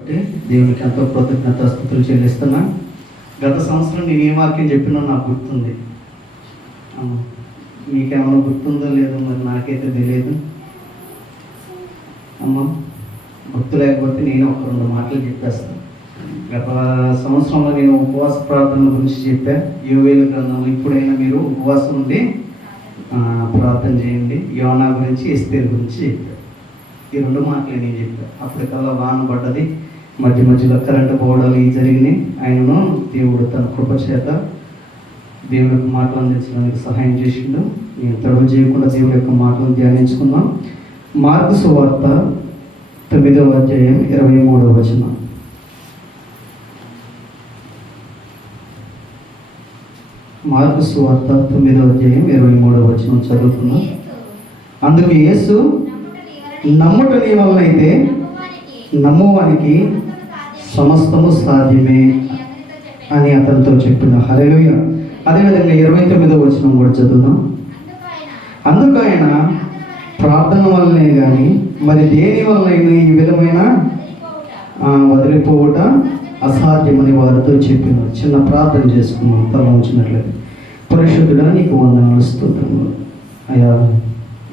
దేవునికి ఎంతో కృతజ్ఞతాస్తుతులు చెల్లిస్తున్నా. గత సంవత్సరం నేను ఏ వాక్యం చెప్పినా నాకు గుర్తుంది. మీకేమైనా గుర్తుందో లేదో మరి నాకైతే తెలియదు. అమ్మ గుర్తు లేకపోతే నేను ఒక 2 మాటలు చెప్పేస్తాను. గత సంవత్సరంలో నేను ఉపవాస ప్రార్థనల గురించి చెప్పా. యోవేలు గ్రంథంలో ఇప్పుడైనా మీరు ఉపవాసం ఉండి ప్రార్థన చేయండి. యోనా గురించి, ఎస్తేరు గురించి చెప్పా. ఈ 2 మాటలు నేను చెప్పా. అప్పటికల్లా వాన పడ్డది, మధ్య మధ్యలో కరెంటు పోవడాలు ఇవి జరిగినాయి. ఆయనను దేవుడు తన కృప చేత దేవుడి మాటలు అందించడానికి సహాయం చేసిండు. నేను తడవ చేయకుండా దేవుడి యొక్క మాటలను ధ్యానించుకుందాం. మార్కు సువార్త 9వ అధ్యాయం 23వ వచనం. మార్కు సువార్త 9వ అధ్యాయం 23వ వచనం చదువుతున్నాం. అందుకు యేసు, నమ్ముట నీ వలనైతే నమ్మువానికి సమస్తము సాధ్యమే అని అతనితో చెప్పిన. హల్లెలూయా. అదేవిధంగా 29వ వచనం కూడా చదువుదాం. అందుకు ఆయన, ప్రార్థన వల్లనే కానీ మరి దేని వలనైనా ఈ విధమైన వదిలిపోవుట అసాధ్యమని వారితో చెప్పిన. చిన్న ప్రార్థన చేసుకున్నాం. తల ఉంచినట్లయితే. పరిశుద్ధుడా, నీకు వందనాలు, స్తోత్రములు అయ్యా.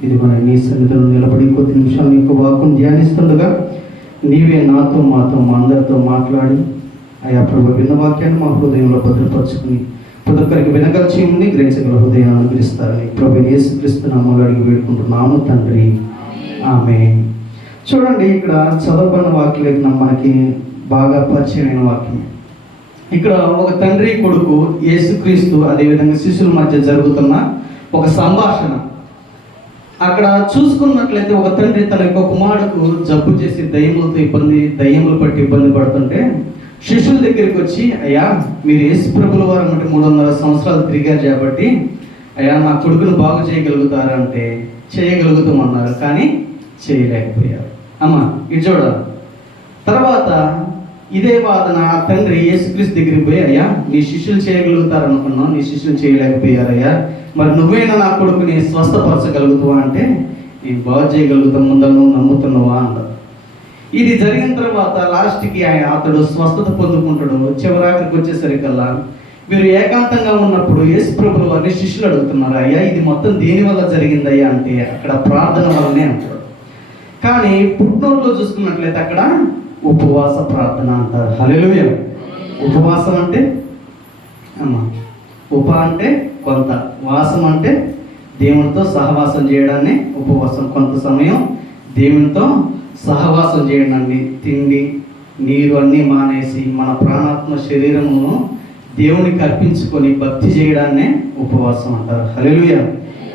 ఇది మన నీ సన్నిధిలో నిలబడి కొద్ది నిమిషాలు నీకు వాక్కును ధ్యానిస్తుండగా నీవే నాతో, మాతో, మా అందరితో మాట్లాడి అయ్యా ప్రభు విన్న వాక్యాన్ని మా హృదయంలో భద్రపరుచుకుని ప్రతి ఒక్కరికి వినగల చేయమని, గ్రహించగల హృదయాన్ని అనుగ్రహిస్తారని ప్రభు యేసుక్రీస్తు నామములో అడిగి వేడుకుంటున్నాము తండ్రి, ఆమేన్. చూడండి, ఇక్కడ చదవబడిన వాక్యం మనకి బాగా పరిచయమైన వాక్యం. ఇక్కడ ఒక తండ్రి కొడుకు యేసుక్రీస్తు అదేవిధంగా శిష్యుల మధ్య జరుగుతున్న ఒక సంభాషణ. అక్కడ చూసుకున్నట్లయితే ఒక తండ్రి తన యొక్క కుమారుడుకు జబ్బు చేసి దయ్యములు పట్టి ఇబ్బంది పడుతుంటే శిష్యుల దగ్గరికి వచ్చి, అయ్యా మీరు యేసు ప్రభుల వారు అంటే 300 సంవత్సరాలు తిరిగారు కాబట్టి అయ్యా నా కొడుకును బాగు చేయగలుగుతారంటే చేయగలుగుతామన్నారు, కానీ చేయలేకపోయారు. అమ్మా ఇది చూడాలి. తర్వాత ఇదే వాదన ఆ తండ్రి యేసుక్రీస్తు దగ్గరికి పోయి, అయ్యా నీ శిష్యులు చేయగలుగుతారనుకున్నావు, నీ శిష్యులు చేయలేకపోయారయ్యా, మరి నువ్వైనా నా కొడుకుని స్వస్థపరచగలుగుతావా అంటే నేను బాగు చేయగలుగుతాను, ముందర నువ్వు నమ్ముతున్నావా అంటారు. ఇది జరిగిన తర్వాత లాస్ట్కి అతడు స్వస్థత పొందుకుంటాడు. చివరాఖరికి వచ్చేసరికల్లా వీరు ఏకాంతంగా ఉన్నప్పుడు యేసు ప్రభుల వారిని శిష్యులు అడుగుతున్నారు, అయ్యా ఇది మొత్తం దేని వల్ల జరిగిందయ్యా అంటే అక్కడ ప్రార్థన వల్లనే అంటారు. కానీ పుట్టినోట్లో చూసుకున్నట్లయితే అక్కడ ఉపవాస ప్రార్థన అంటారు. హల్లెలూయా. ఉపవాసం అంటే అమ్మా, ఉప అంటే కొంత, వాసం అంటే దేవునితో సహవాసం చేయడాన్ని ఉపవాసం. కొంత సమయం దేవునితో సహవాసం చేయడాన్ని, తిండి నీరు అన్నీ మానేసి మన ప్రాణాత్మ శరీరమును దేవునికి అర్పించుకొని భక్తి చేయడాన్నే ఉపవాసం అంటారు. హల్లెలూయా.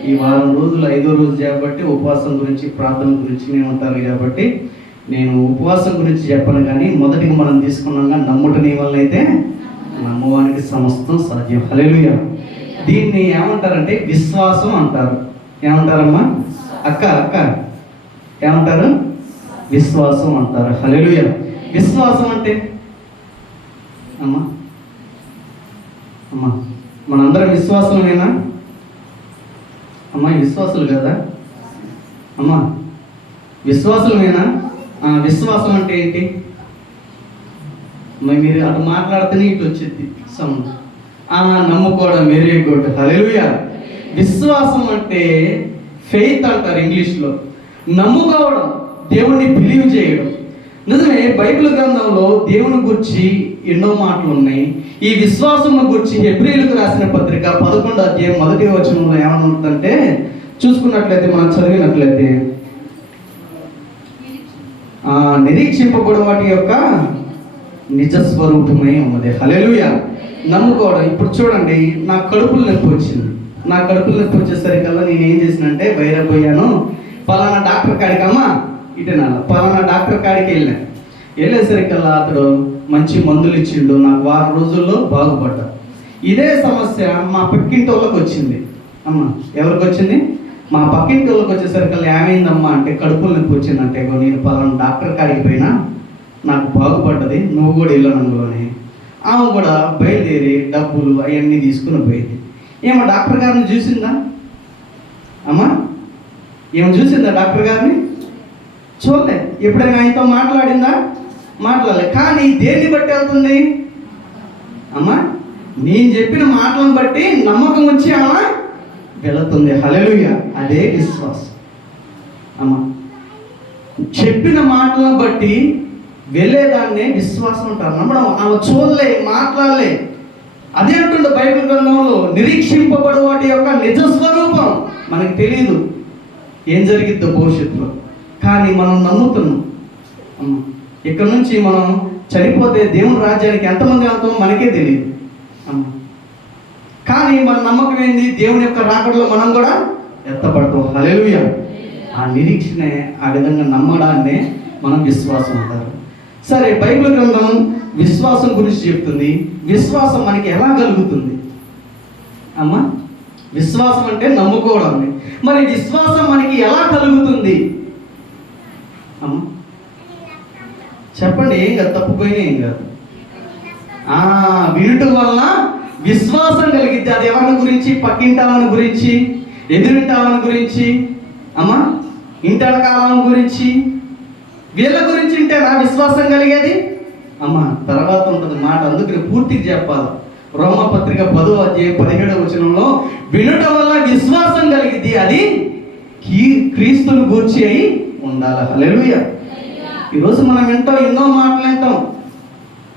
ఈ వారం రోజులు 5వ రోజు కాబట్టి ఉపవాసం గురించి, ప్రార్థన గురించి నేను ఉంటారు కాబట్టి నేను ఉపవాసం గురించి చెప్పను. కానీ మొదటిగా మనం తీసుకున్నాగా నమ్ముట నీ వల్ల అయితే నమ్మువానికి సమస్తం సాధ్యం. హల్లెలూయా. దీన్ని ఏమంటారంటే విశ్వాసం అంటారు. ఏమంటారమ్మా? అక్క ఏమంటారు? విశ్వాసం అంటారు. హల్లెలూయా. విశ్వాసం అంటే అమ్మా మనందరం విశ్వాసమేనా అమ్మా? విశ్వాసులు కదా అమ్మా? విశ్వాసులమేనా? విశ్వాసం అంటే ఏంటి? మరి మీరు అటు మాట్లాడితేనే ఇటు వచ్చింది సౌండ్. నమ్ముకోవడం, వెరీ గుడ్. హల్లెలూయా. విశ్వాసం అంటే ఫెయిత్ అంటారు ఇంగ్లీష్లో. నమ్ముకోవడం, దేవుణ్ణి బిలీవ్ చేయడం. నిజమే, బైబిల్ గ్రంథంలో దేవుని గురించి ఎన్నో మాటలు ఉన్నాయి. ఈ విశ్వాసం గురించి హెబ్రీయులకు రాసిన పత్రిక 11వ అధ్యాయం 1వ వచనంలో ఏమని ఉంటుందంటే చూసుకున్నట్లయితే, మనం చదివినట్లయితే నిరీక్షింపబడిన వాటి యొక్క నిజస్వరూపమై ఉన్నది. హల్లెలూయా. నమ్ముకోవడం. ఇప్పుడు చూడండి, నా కడుపులు నొప్పి వచ్చింది. నా కడుపులు నొప్పి వచ్చేసరికల్లా నేను ఏం చేసినంటే బయటపోయాను. పలానా డాక్టర్ కాడికి, అమ్మా ఇటేనా, పలానా డాక్టర్ కాడికి వెళ్ళేసరికల్లా అతడు మంచి మందులు ఇచ్చిండు. నాకు వారం రోజుల్లో బాగుపడ్డా. ఇదే సమస్య మా పక్కింటి వాళ్ళకి వచ్చింది. అమ్మ ఎవరికి వచ్చింది? మా పక్కింటి వాళ్ళకి వచ్చేసరికల్లా ఏమైందమ్మా అంటే కడుపులు నొప్పి వచ్చిందంటే, నేను పలానా డాక్టర్ కాడికి పోయినా నాకు బాగుపడ్డది, నువ్వు కూడా వెళ్ళనందులోనే. ఆమె కూడా బయలుదేరి డబ్బులు అవన్నీ తీసుకుని పోయింది. ఏమో డాక్టర్ గారిని చూసిందా అమ్మా? ఏమో చూసిందా డాక్టర్ గారిని? చూడలే. ఎప్పుడైనా ఆయనతో మాట్లాడిందా? మాట్లాడాలి. కానీ దేన్ని బట్టి వెళ్తుంది అమ్మా? నేను చెప్పిన మాటలను బట్టి నమ్మకం వచ్చి ఆమె వెళుతుంది. హల్లెలూయా. అదే విశ్వాసం అమ్మా. చెప్పిన మాటలను బట్టి వెళ్ళేదాన్నే విశ్వాసం అంటారు. నమ్మడం. ఆమె చూడలే, మాట్లాడలే. అదే అంటుండే బైబిల్ గ్రంథంలో, నిరీక్షింపబడు వాటి యొక్క నిజ స్వరూపం మనకు తెలియదు ఏం జరిగిద్దో భవిష్యత్తులో, కానీ మనం నమ్ముతున్నాం. ఇక్కడ నుంచి మనం చనిపోతే దేవుని రాజ్యానికి ఎంతమంది వెళ్తామో మనకే తెలియదు. కానీ మన నమ్మకం ఏంది? దేవుని యొక్క రాకడలో మనం కూడా ఎత్తపడతాం. హల్లెలూయా. ఆ నిరీక్షనే, ఆ విధంగా నమ్మడాన్నే మనం విశ్వాసం అంటారు. సరే, బైబిల్ గ్రంథం విశ్వాసం గురించి చెప్తుంది. విశ్వాసం మనకి ఎలా కలుగుతుంది అమ్మా? విశ్వాసం అంటే నమ్ముకోవడం. మరి విశ్వాసం మనకి ఎలా కలుగుతుంది అమ్మా? చెప్పండి. ఏం కాదు, తప్పుపోయినా ఏం కాదు. వినుట వలన విశ్వాసం కలిగిద్ది. అది ఎవరి గురించి? పక్కింటామని గురించి, ఎదురింటామని గురించి అమ్మా, ఇంటడకాలం గురించి, వీళ్ళ గురించి ఉంటేనా విశ్వాసం కలిగేది అమ్మా? తర్వాత ఉంటుంది మాట, అందుకని పూర్తిగా చెప్పాలి. రోమపత్రిక 10వ అధ్యాయం 17వ వచనంలో, వినుట వల్ల విశ్వాసం కలిగిద్ది, అది క్రీస్తుని గూర్చి అయి ఉండాలి. హల్లెలూయా. ఈరోజు మనం ఎన్నో మాటలు వింటాం,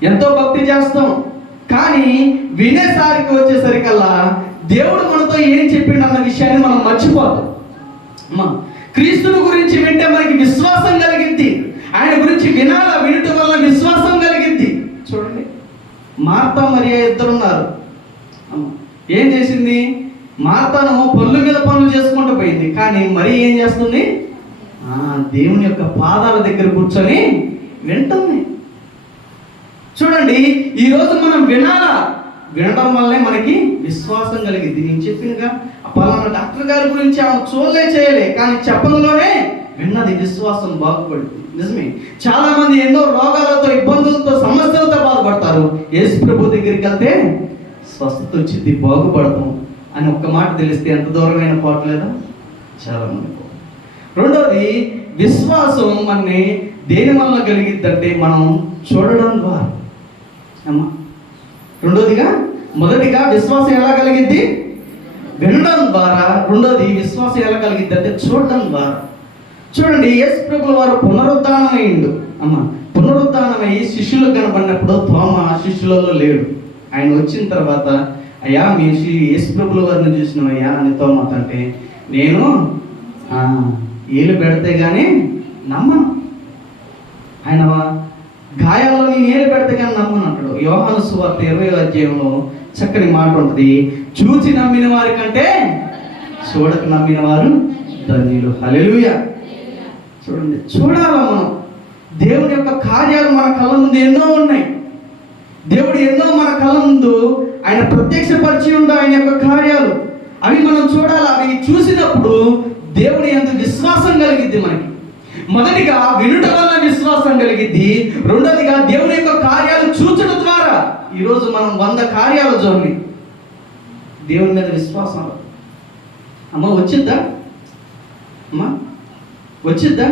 ఎంతో భక్తి చేస్తాం, కానీ వినేసారికి వచ్చేసరికల్లా దేవుడు మనతో ఏం చెప్పిండు అన్న విషయాన్ని మనం మర్చిపోతాం. అమ్మా, క్రీస్తుని గురించి వింటే మనకి విశ్వాసం కలిగిద్ది. ఆయన గురించి వినాలా, వినటం వల్ల విశ్వాసం కలిగిద్ది. చూడండి, మార్తా మరియా ఇద్దరున్నారు. ఏం చేసింది? మార్తాను పనుల మీద పనులు చేసుకుంటూ పోయింది, కానీ మరి ఏం చేస్తుంది? దేవుని యొక్క పాదాల దగ్గర కూర్చొని వింటుంది. చూడండి, ఈరోజు మనం వినాలా, వినడం వల్లే మనకి విశ్వాసం కలిగింది. నేను చెప్పినగా, పలానా డాక్టర్ గారి గురించి ఆమె చూడలే, చేయలే, కానీ చెప్పడంలోనే విన్నది, విశ్వాసం బాగుపడుతుంది. నిజమే, చాలా మంది ఎన్నో రోగాలతో, ఇబ్బందులతో, సమస్యలతో బాధపడతారు. యేసు ప్రభు దగ్గరికి వెళ్తే స్వస్థత వచ్చింది, బాగుపడతాం అని ఒక్క మాట తెలిస్తే ఎంత దూరమైన పోవట్లేదా? చాలా మంది. రెండోది, విశ్వాసం మనని దేని వల్ల కలిగిద్దంటే మనం చూడడం ద్వారా అమ్మా. రెండోదిగా, మొదటిగా విశ్వాసం ఎలా కలిగిద్ది? వినడం ద్వారా. రెండోది, విశ్వాసం ఎలా కలిగిద్ది అంటే చూడడం ద్వారా. చూడండి, యేసు ప్రభువు వారు పునరుద్ధానం అయ్యిండు అమ్మా. పునరుద్ధానమై శిష్యులకు కనబడినప్పుడు తోమ శిష్యులలో లేడు. ఆయన వచ్చిన తర్వాత, అయ్యా మీ యేసు ప్రభువు వారిని చూసినామయ్యా అని తోమతో అంటే, నేను ఏలు పెడితే కానీ నమ్మను, ఆయన గాయాల్లో నేను ఏలు పెడితే కానీ నమ్మను అంటాడు. యోహాను సువార్త 20వ అధ్యాయంలో చక్కని మాట ఉంటుంది, చూచి నమ్మిన వారి కంటే చూడక నమ్మిన వారు ధన్యులు. హల్లెలూయా. చూడండి, చూడాలా మనం. దేవుని యొక్క కార్యాలు మన కళ్ళ ముందు ఎన్నో ఉన్నాయి. దేవుడు ఎన్నో మన కళ్ళ ముందు ఆయన ప్రత్యక్షపరిచి ఉండు ఆయన యొక్క కార్యాలు. అవి మనం చూడాలి. అవి చూసినప్పుడు దేవుని యందు విశ్వాసం కలిగిద్ది మనకి. మొదటిగా వినుట వల్ల విశ్వాసం కలిగిద్ది. రెండోదిగా దేవుని యొక్క కార్యాలు చూచడం ద్వారా. ఈరోజు మనం 100 కార్యాలు చూడండి, దేవుని మీద విశ్వాసం. అమ్మ వచ్చిద్దా? అమ్మా వచ్చిద్దా?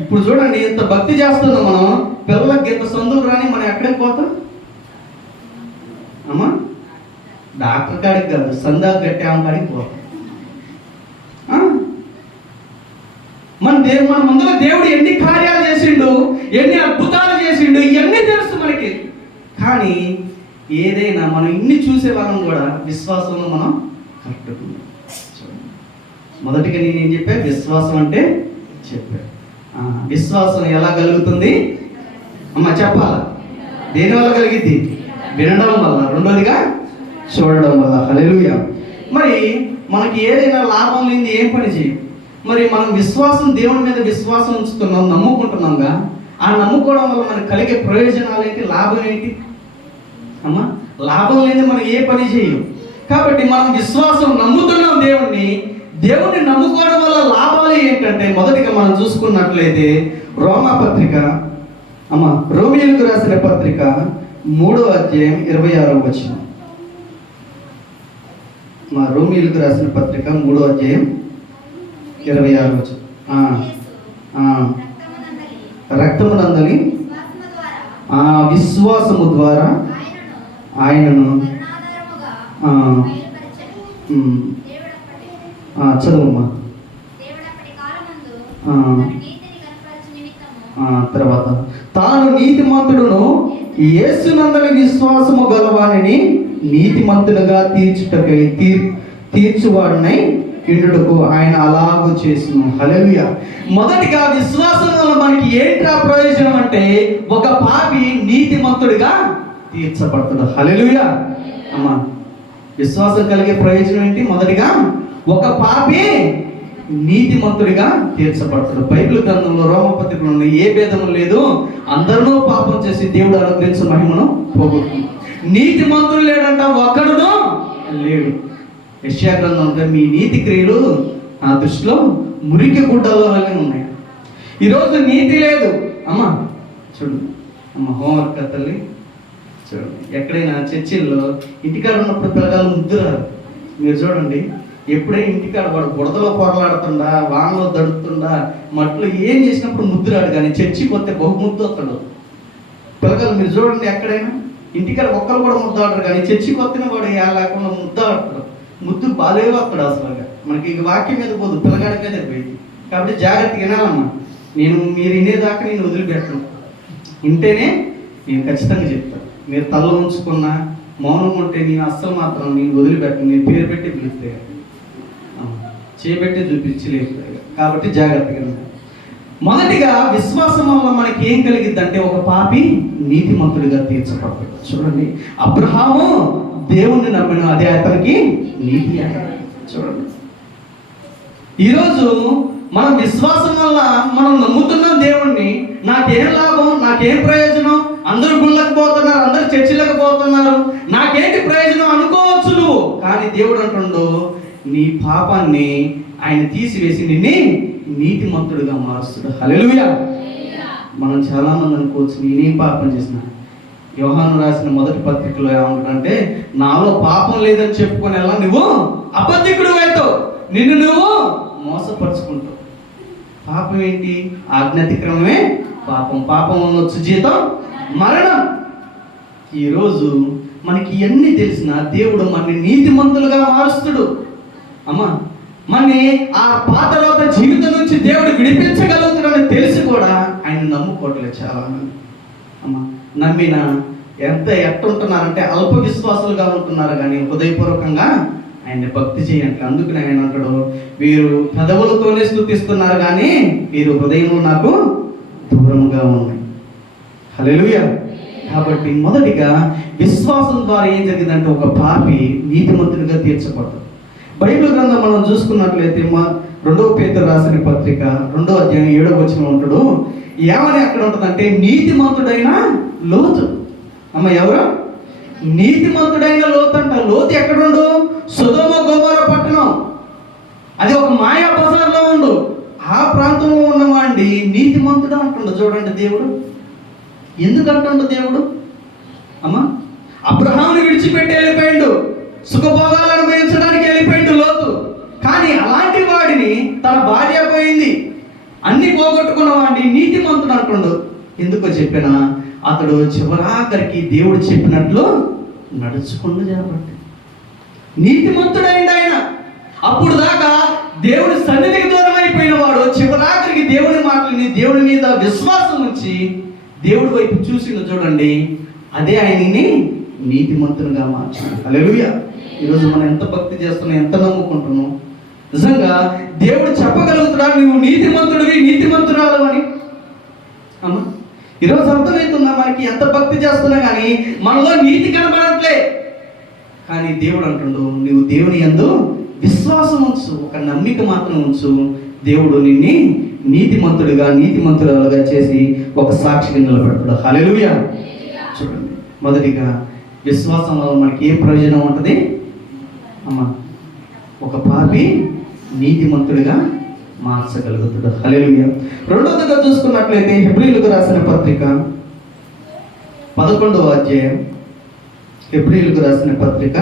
ఇప్పుడు చూడండి, ఇంత భక్తి చేస్తున్నాం మనం, పిల్లలకి ఇంత సందులు రాని మనం ఎక్కడికి పోతాం అమ్మా? డాక్టర్ కాడికి కాదు, సందా కట్టాము కాడికి పోతాం. మన ముందులో దేవుడు ఎన్ని కార్యాలు చేసిండు, ఎన్ని అద్భుతాలు చేసిండు, ఇవన్నీ తెలుసు మనకి. కానీ ఏదైనా మనం ఇన్ని చూసే వాళ్ళం కూడా విశ్వాసంలో మనం కట్టుకున్నాం. మొదటిగా నేను ఏం చెప్పా? విశ్వాసం అంటే చెప్పా. విశ్వాసం ఎలా కలుగుతుంది అమ్మ? చెప్పాలా? దేని వల్ల కలిగిద్ది? వినడం వల్ల. రెండోదిగా చూడడం వల్ల. హల్లెలూయా. మరి మనకి ఏదైనా లాభం లేని ఏం పని చేయం. మరి మనం విశ్వాసం, దేవుని మీద విశ్వాసం ఉంచుతున్నాం, నమ్ముకుంటున్నాంగా. ఆ నమ్ముకోవడం వల్ల మనకు కలిగే ప్రయోజనాలు ఏంటి, లాభం ఏంటి అమ్మా? లాభం లేని మనం ఏ పని చేయం. కాబట్టి మనం విశ్వాసం, నమ్ముతున్నాం దేవుణ్ణి నమ్ముకోవడం వల్ల లాభాలు ఏంటంటే, మొదటిగా మనం చూసుకున్నట్లయితే రోమాపత్రిక అమ్మా, రోమియోలకు రాసిన పత్రిక 3వ అధ్యాయం 26వ వచనం. మా రోమియోలకు రాసిన పత్రిక 3వ అధ్యాయం 26వ వచనం. రక్తమునందలి ఆ విశ్వాసము ద్వారా ఆయనను చదువమ్మా. తర్వాత తాను నీతిమంతుడును యేసునందలి విశ్వాసము గలవానిని నీతిమంతులుగా తీర్చువాడినై ఇండుటకు ఆయన అలాగూ చేసిన. హల్లెలూయా. మొదటిగా విశ్వాసం వల్ల మనకి ఏంట్రా ప్రయోజనం అంటే ఒక పాపి నీతిమంతుడిగా తీర్చబడతాడు. హల్లెలూయా. అమ్మా, విశ్వాసం కలిగే ప్రయోజనం ఏంటి? మొదటిగా ఒక పాపి నీతిమంతుడిగా తీర్చబడతాడు. బైబిల్ గ్రంథంలో రోమపత్రికలో ఏ భేదము లేదు, అందరూ పాపం చేసి దేవుడు అనుగ్రహించిన మహిమను పోగొట్టుకున్నారు. నీతిమంతుడు లేడంట, ఒక్కడును లేడు. యెషయా గ్రంథం అంటే మీ నీతి క్రియలు నా దృష్టిలో మురికి గుడ్డలోనే ఉన్నాయి. ఈరోజు నీతి లేదు. అమ్మ చూడు, అమ్మ హోంవర్క్ తల్లి చూడండి, ఎక్కడైనా చర్చిల్లో ఇంటికాడ ఉన్నప్పుడు పిల్లగాలు ముద్దురారు. మీరు చూడండి, ఎప్పుడైనా ఇంటికాడ వాడు బుడదలో పొరలాడుతుండా, వానలో దడుతుండా, మట్లో ఏం చేసినప్పుడు ముద్దురాడు. కానీ చర్చికి వస్తే బహుముద్దు వస్తాడు పిల్లగాలు. మీరు చూడండి, ఎక్కడైనా ఇంటికాడ ఒక్కరు కూడా ముద్దాడరు, కానీ చర్చికి వస్తేనే వాడు లేకుండా ముద్దాడుతాడు. ముద్దు బాలేవు అక్కడ అసలుగా. మనకి వాక్యం మీద పోదు, పిల్లగాడి మీదే పోయింది. కాబట్టి జాగ్రత్తగా వినాలమ్మా. మీరు వినేదాకా నేను వదిలిపెట్టను, వింటేనే నేను ఖచ్చితంగా చెప్తాను. మీరు తల్ల ఉంచుకున్నా మౌనం ఉంటే నేను అస్సలు మాత్రం నేను వదిలిపెట్టను. నేను పేరు పెట్టి పిలిస్తే చేపెట్టి చూపించలేదు. కాబట్టి జాగ్రత్తగా. మొదటిగా విశ్వాసం వల్ల మనకి ఏం కలిగిద్ది అంటే ఒక పాపి నీతిమంతుడిగా తీర్చబడతాడు. చూడండి, అబ్రహాము దేవుణ్ణి నమ్మిన, అదే అతనికి నీతి. చూడండి, ఈరోజు మనం విశ్వాసం వల్ల మనం నమ్ముతున్నాం దేవుణ్ణి. నాకేం లాభం, నాకేం ప్రయోజనం? అందరూ గుళ్ళకు పోతున్నారు, అందరూ చర్చిలకు పోతున్నారు, నాకేంటి ప్రయోజనం అనుకోవచ్చు నువ్వు. కానీ దేవుడు అంటుండు, నీ పాపాన్ని ఆయన తీసివేసి నిన్ను నీతిమంతుడిగా మారుస్తాడు. హల్లెలూయా. మనం చాలా మంది అనుకోవచ్చు, నేనేం పాపం చేసిన. యోహాను రాసిన మొదటి పత్రికలో ఏమంటాడంటే, నాలో పాపం లేదని చెప్పుకొని ఎలా నువ్వు అబద్ధికుడు అవుతావు, నిన్ను నువ్వు మోసపరుచుకుంటావు. పాపం ఏంటి? ఆజ్ఞాతిక్రమమే పాపం. పాపం ఉండొచ్చు జీతం మరణం. ఈరోజు మనకి ఇవన్నీ తెలిసిన దేవుడు మనని నీతిమంతులుగా మారుస్తాడు. అమ్మా, మనని ఆ పాతలోక జీవితం నుంచి దేవుడు విడిపించగలుగుతాడని తెలిసి కూడా ఆయన నమ్ముకోవట్లేదు చాలా మంది. అమ్మా, నమ్మిన ఎట్టుంటున్నారంటే అల్ప విశ్వాసులుగా ఉంటున్నారు, కానీ హృదయపూర్వకంగా ఆయన భక్తి చేయండి. అందుకని ఆయన అంటాడు, వీరు పెదవులతోనే స్తుతిస్తున్నారు కానీ వీరు హృదయంలో నాకు దూరంగా ఉన్నాయి. హల్లెలూయా. కాబట్టి మొదటిగా విశ్వాసం ద్వారా ఏం జరిగిందంటే ఒక పాపి నీతిమంతుడిగా తీర్చబడతాడు. బైబిల్ గ్రంథం మనం చూసుకున్నట్లయితే 2 పేతురు రాసిన పత్రిక 2వ అధ్యాయం 7వ వచనం ఉంటాడు. ఏమని అక్కడ ఉంటుందంటే, నీతిమంతుడైన లోతు. అమ్మ, ఎవరు? నీతిమంతుడైన లోతు అంట. లోతు ఎక్కడుండు? సొదొమ గొమొర్రా పట్టణం. అది ఒక మాయా బజార్లో ఉండు. ఆ ప్రాంతంలో ఉన్నవాడిని నీతిమంతుడు అంటుండు. చూడండి, దేవుడు ఎందుకు అంటుండు దేవుడు? అమ్మా, అబ్రహాముని విడిచిపెట్టి వెళ్ళిపోయిండు, సుఖభోగాలను అనుభవించడానికి వెళ్ళిపోయిండు లోతు. కానీ అలాంటి వాడిని తన భార్య పోయింది, అన్ని పోగొట్టుకున్న వాడిని నీతిమంతుడు అంటుండు. ఎందుకో చెప్పినా, అతడు చివరాఖరికి దేవుడు చెప్పినట్లు నడుచుకుంటూ చేపట్టి నీతిమంతుడైంది ఆయన. అప్పుడు దాకా దేవుడి సన్నిధికి దూరం అయిపోయిన వాడు చివరాఖరికి దేవుని మాటలని, దేవుడి మీద విశ్వాసం ఉంచి దేవుడి వైపు చూసింది. చూడండి, అదే ఆయనని నీతిమంతునిగా మార్చింది. హల్లెలూయా. ఈరోజు మనం ఎంత భక్తి చేస్తున్నాం, ఎంత నమ్ముకుంటున్నాం. నిజంగా దేవుడు చెప్పగలుగుతున్నా నువ్వు నీతిమంతుడివి, నీతిమంతురాలు అని. అమ్మా, ఈరోజు అర్థమవుతుందా మనకి? ఎంత భక్తి చేస్తున్నా కానీ మనలో నీతి కనబడట్లే. కానీ దేవుడు అంటుండు, నువ్వు దేవుని యందు విశ్వాసం ఉంచు, ఒక నమ్మిక మాత్రం ఉంచు, దేవుడు నిన్ను నీతిమంతుడిగా, నీతిమంతురాలుగా చేసి ఒక సాక్షిగా నిలబెడతాడు. హల్లెలూయా. చూడండి, మొదటిగా విశ్వాసం వల్ల మనకి ఏం ప్రయోజనం ఉంటుంది? అమ్మా, ఒక పాపి నీతిమంతుడిగా మార్చగలుగుతాడు. హల్లెలూయా. రెండోదిగా చూసుకున్నట్లయితే హెబ్రీయులకు రాసిన పత్రిక 11వ అధ్యాయం, హెబ్రీయులకు రాసిన పత్రిక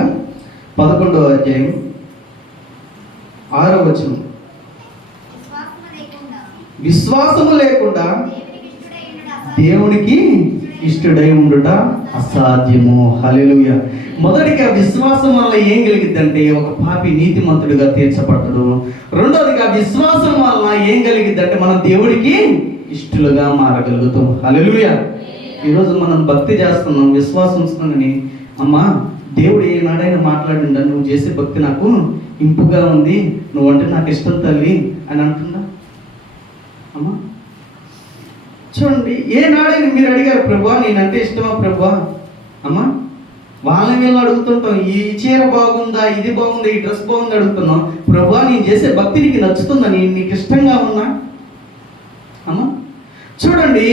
11వ అధ్యాయం 6వ వచనం. విశ్వాసము లేకుండా దేవునికి ఇష్టడై ఉండుట అసాధ్యము. హల్లెలూయా. మొదటిగా విశ్వాసం వల్ల ఏం కలిగిద్దంటే ఒక పాపి నీతిమంతుడిగా తీర్చబడతాడు. రెండోదిగా విశ్వాసం వల్ల ఏం కలిగిద్దంటే మనం దేవుడికి ఇష్టలుగా మారగలుగుతాం. హల్లెలూయా. ఈరోజు మనం భక్తి చేస్తున్నాం, విశ్వాసం ఉంచుతున్నామని, అమ్మా దేవుడు ఏనాడైనా మాట్లాడిండా, నువ్వు చేసే భక్తి నాకు ఇంపుగా ఉంది, నువ్వంటే నాకు ఇష్టం తల్లి అని అంటుందా? అమ్మా చూడండి, ఏనాడైనా మీరు అడిగారు, ప్రభువా నేనంటే ఇష్టమా ప్రభువా? అమ్మా వాళ్ళని వీళ్ళని అడుగుతుంటాం, ఈ చీర బాగుందా, ఇది బాగుందా, ఈ డ్రెస్ బాగుందా అడుగుతున్నాం. ప్రభువా నేను చేసే భక్తి నీకు నచ్చుతుందా, నీకు ఇష్టంగా ఉన్నా? అమ్మా చూడండి,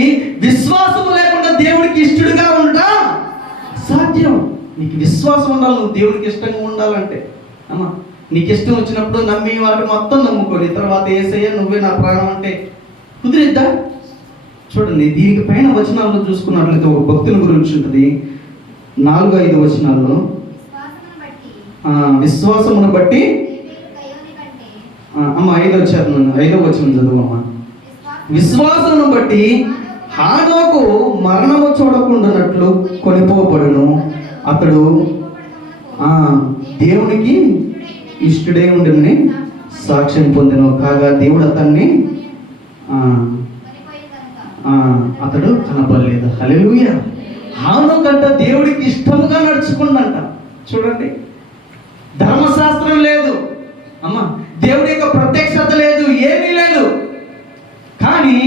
విశ్వాసం లేకుండా దేవుడికి ఇష్టడుగా ఉంటా అసాధ్యం. నీకు విశ్వాసం ఉండాలి, నువ్వు దేవుడికి ఇష్టంగా ఉండాలంటే. అమ్మా నీకు ఇష్టం వచ్చినప్పుడు నమ్మి వాటి మొత్తం నమ్ముకోని తర్వాత యేసయ్య నువ్వే నా ప్రాణం అంటే కుదిరిద్దా? చూడండి, దీనికి పైన వచనాల్లో చూసుకున్నట్లయితే ఒక భక్తుల గురించి ఉంటుంది. 4-5 వచనాల్లో విశ్వాసమును బట్టి అమ్మ 5వ వచనం చదువమ్మా. విశ్వాసమును బట్టి హానోకు మరణము చూడకుండానట్లు కొనిపోబడును, అతడు దేవునికి ఇష్టడై ఉండని సాక్ష్యం పొందెను, కాగా దేవుడు అతన్ని అతడు కనపడలేదు. హల్లెలూయా. హానోకంట దేవుడికి ఇష్టముగా నడుచుకుందంట. చూడండి, ధర్మశాస్త్రం లేదు, అమ్మా దేవుడి యొక్క ప్రత్యక్షత లేదు, ఏమీ లేదు. కానీ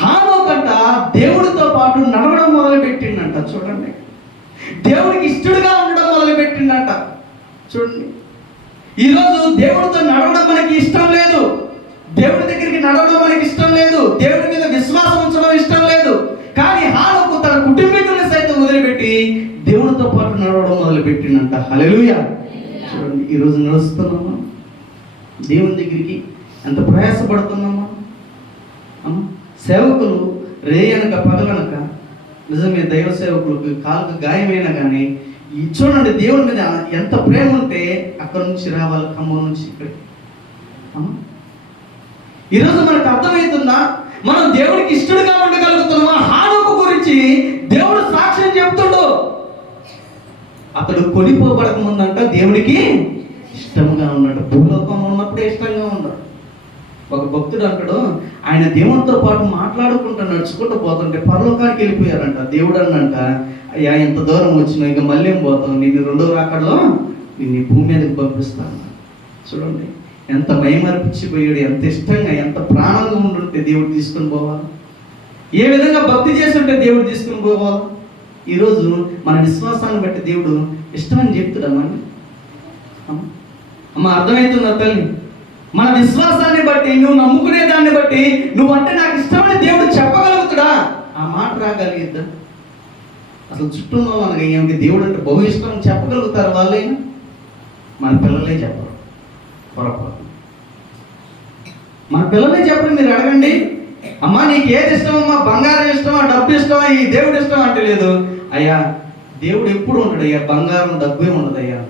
హానోకంట దేవుడితో పాటు నడవడం మొదలు పెట్టిండంట. చూడండి, దేవుడికి ఇష్టడుగా ఉండడం మొదలు పెట్టిండంట. చూడండి, ఈరోజు దేవుడితో నడవడం మనకి ఇష్టం లేదు, దేవుడి దగ్గరికి నడవడం మనకి ఇష్టం లేదు, దేవుడి మీద విశ్వాసం ఉంచడం ఇష్టం లేదు. కానీ హానోకు తన కుటుంబీకుల్ని సైతం వదిలిపెట్టి దేవుడితో పాటు నడవడం మొదలు పెట్టిండంట. హల్లెలూయా. చూడండి, ఈరోజు నడుస్తున్నామా దేవుని దగ్గరికి? ఎంత ప్రయాసపడుతున్నామా? సేవకులు రేయనక పగలనక, నిజమే దైవ సేవకులకు కాలుకు గాయమైనా కానీ చూడండి దేవుని మీద ఎంత ప్రేమ ఉంటే అక్కడ నుంచి రావాలి, ఖమ్మం నుంచి ఇక్కడికి. ఈరోజు మనకు అర్థమవుతుందా మనం దేవుడికి ఇష్టడుగా ఉండగలుగుతున్నామా? హానోకు గురించి దేవుడు సాక్ష్యం చెప్తుండు. అతడు కొనిపోబడక ముందంట దేవుడికి ఇష్టంగా ఉన్నాడు, భూలోకంలో ఉన్నప్పుడే ఇష్టంగా ఉన్నాడు. ఒక భక్తుడు అంటాడు, ఆయన దేవునితో పాటు మాట్లాడుకుంటూ నడుచుకుంటూ పోతుంటే పరలోకానికి వెళ్ళిపోయారంట. దేవుడు అన్నంట, అయ్యా ఎంత దూరం వచ్చినా ఇక మళ్ళీ ఏం పోతావు, నేను 2వ రాకడలో నిన్ను భూమి మీదకి పంపిస్తాను. చూడండి ఎంత మైమరిపించిపోయాడు, ఎంత ఇష్టంగా ఎంత ప్రాణంగా ఉండుంటే దేవుడు తీసుకుని పోవాలి, ఏ విధంగా భక్తి చేస్తుంటే దేవుడు తీసుకుని పోవాలి. ఈరోజు మన విశ్వాసాన్ని బట్టి దేవుడు ఇష్టమని చెప్తాడమ్మా. అమ్మ అర్థమవుతుందా తల్లి? మన విశ్వాసాన్ని బట్టి, నువ్వు నమ్ముకునే దాన్ని బట్టి నువ్వంటే నాకు ఇష్టమని దేవుడు చెప్పగలుగుతాడా? ఆ మాట రాగలిగిద్దా? అసలు చుట్టూ వాళ్ళకి ఏమిటి దేవుడు అంటే బహు ఇష్టం చెప్పగలుగుతారు వాళ్ళైనా? మన పిల్లలే చెప్పరు, పొరపాటు. మన పిల్లలే చెప్పరు. మీరు అడగండి, అమ్మా నీకు ఏది ఇష్టమమ్మా, బంగారం ఇష్టమా, డబ్బు ఇష్టమా, ఈ దేవుడు ఇష్టం అంటే లేదు. అయ్యా దేవుడు ఎప్పుడు ఉండడు అయ్యా, బంగారం డబ్బే ఉండదు అయ్యా,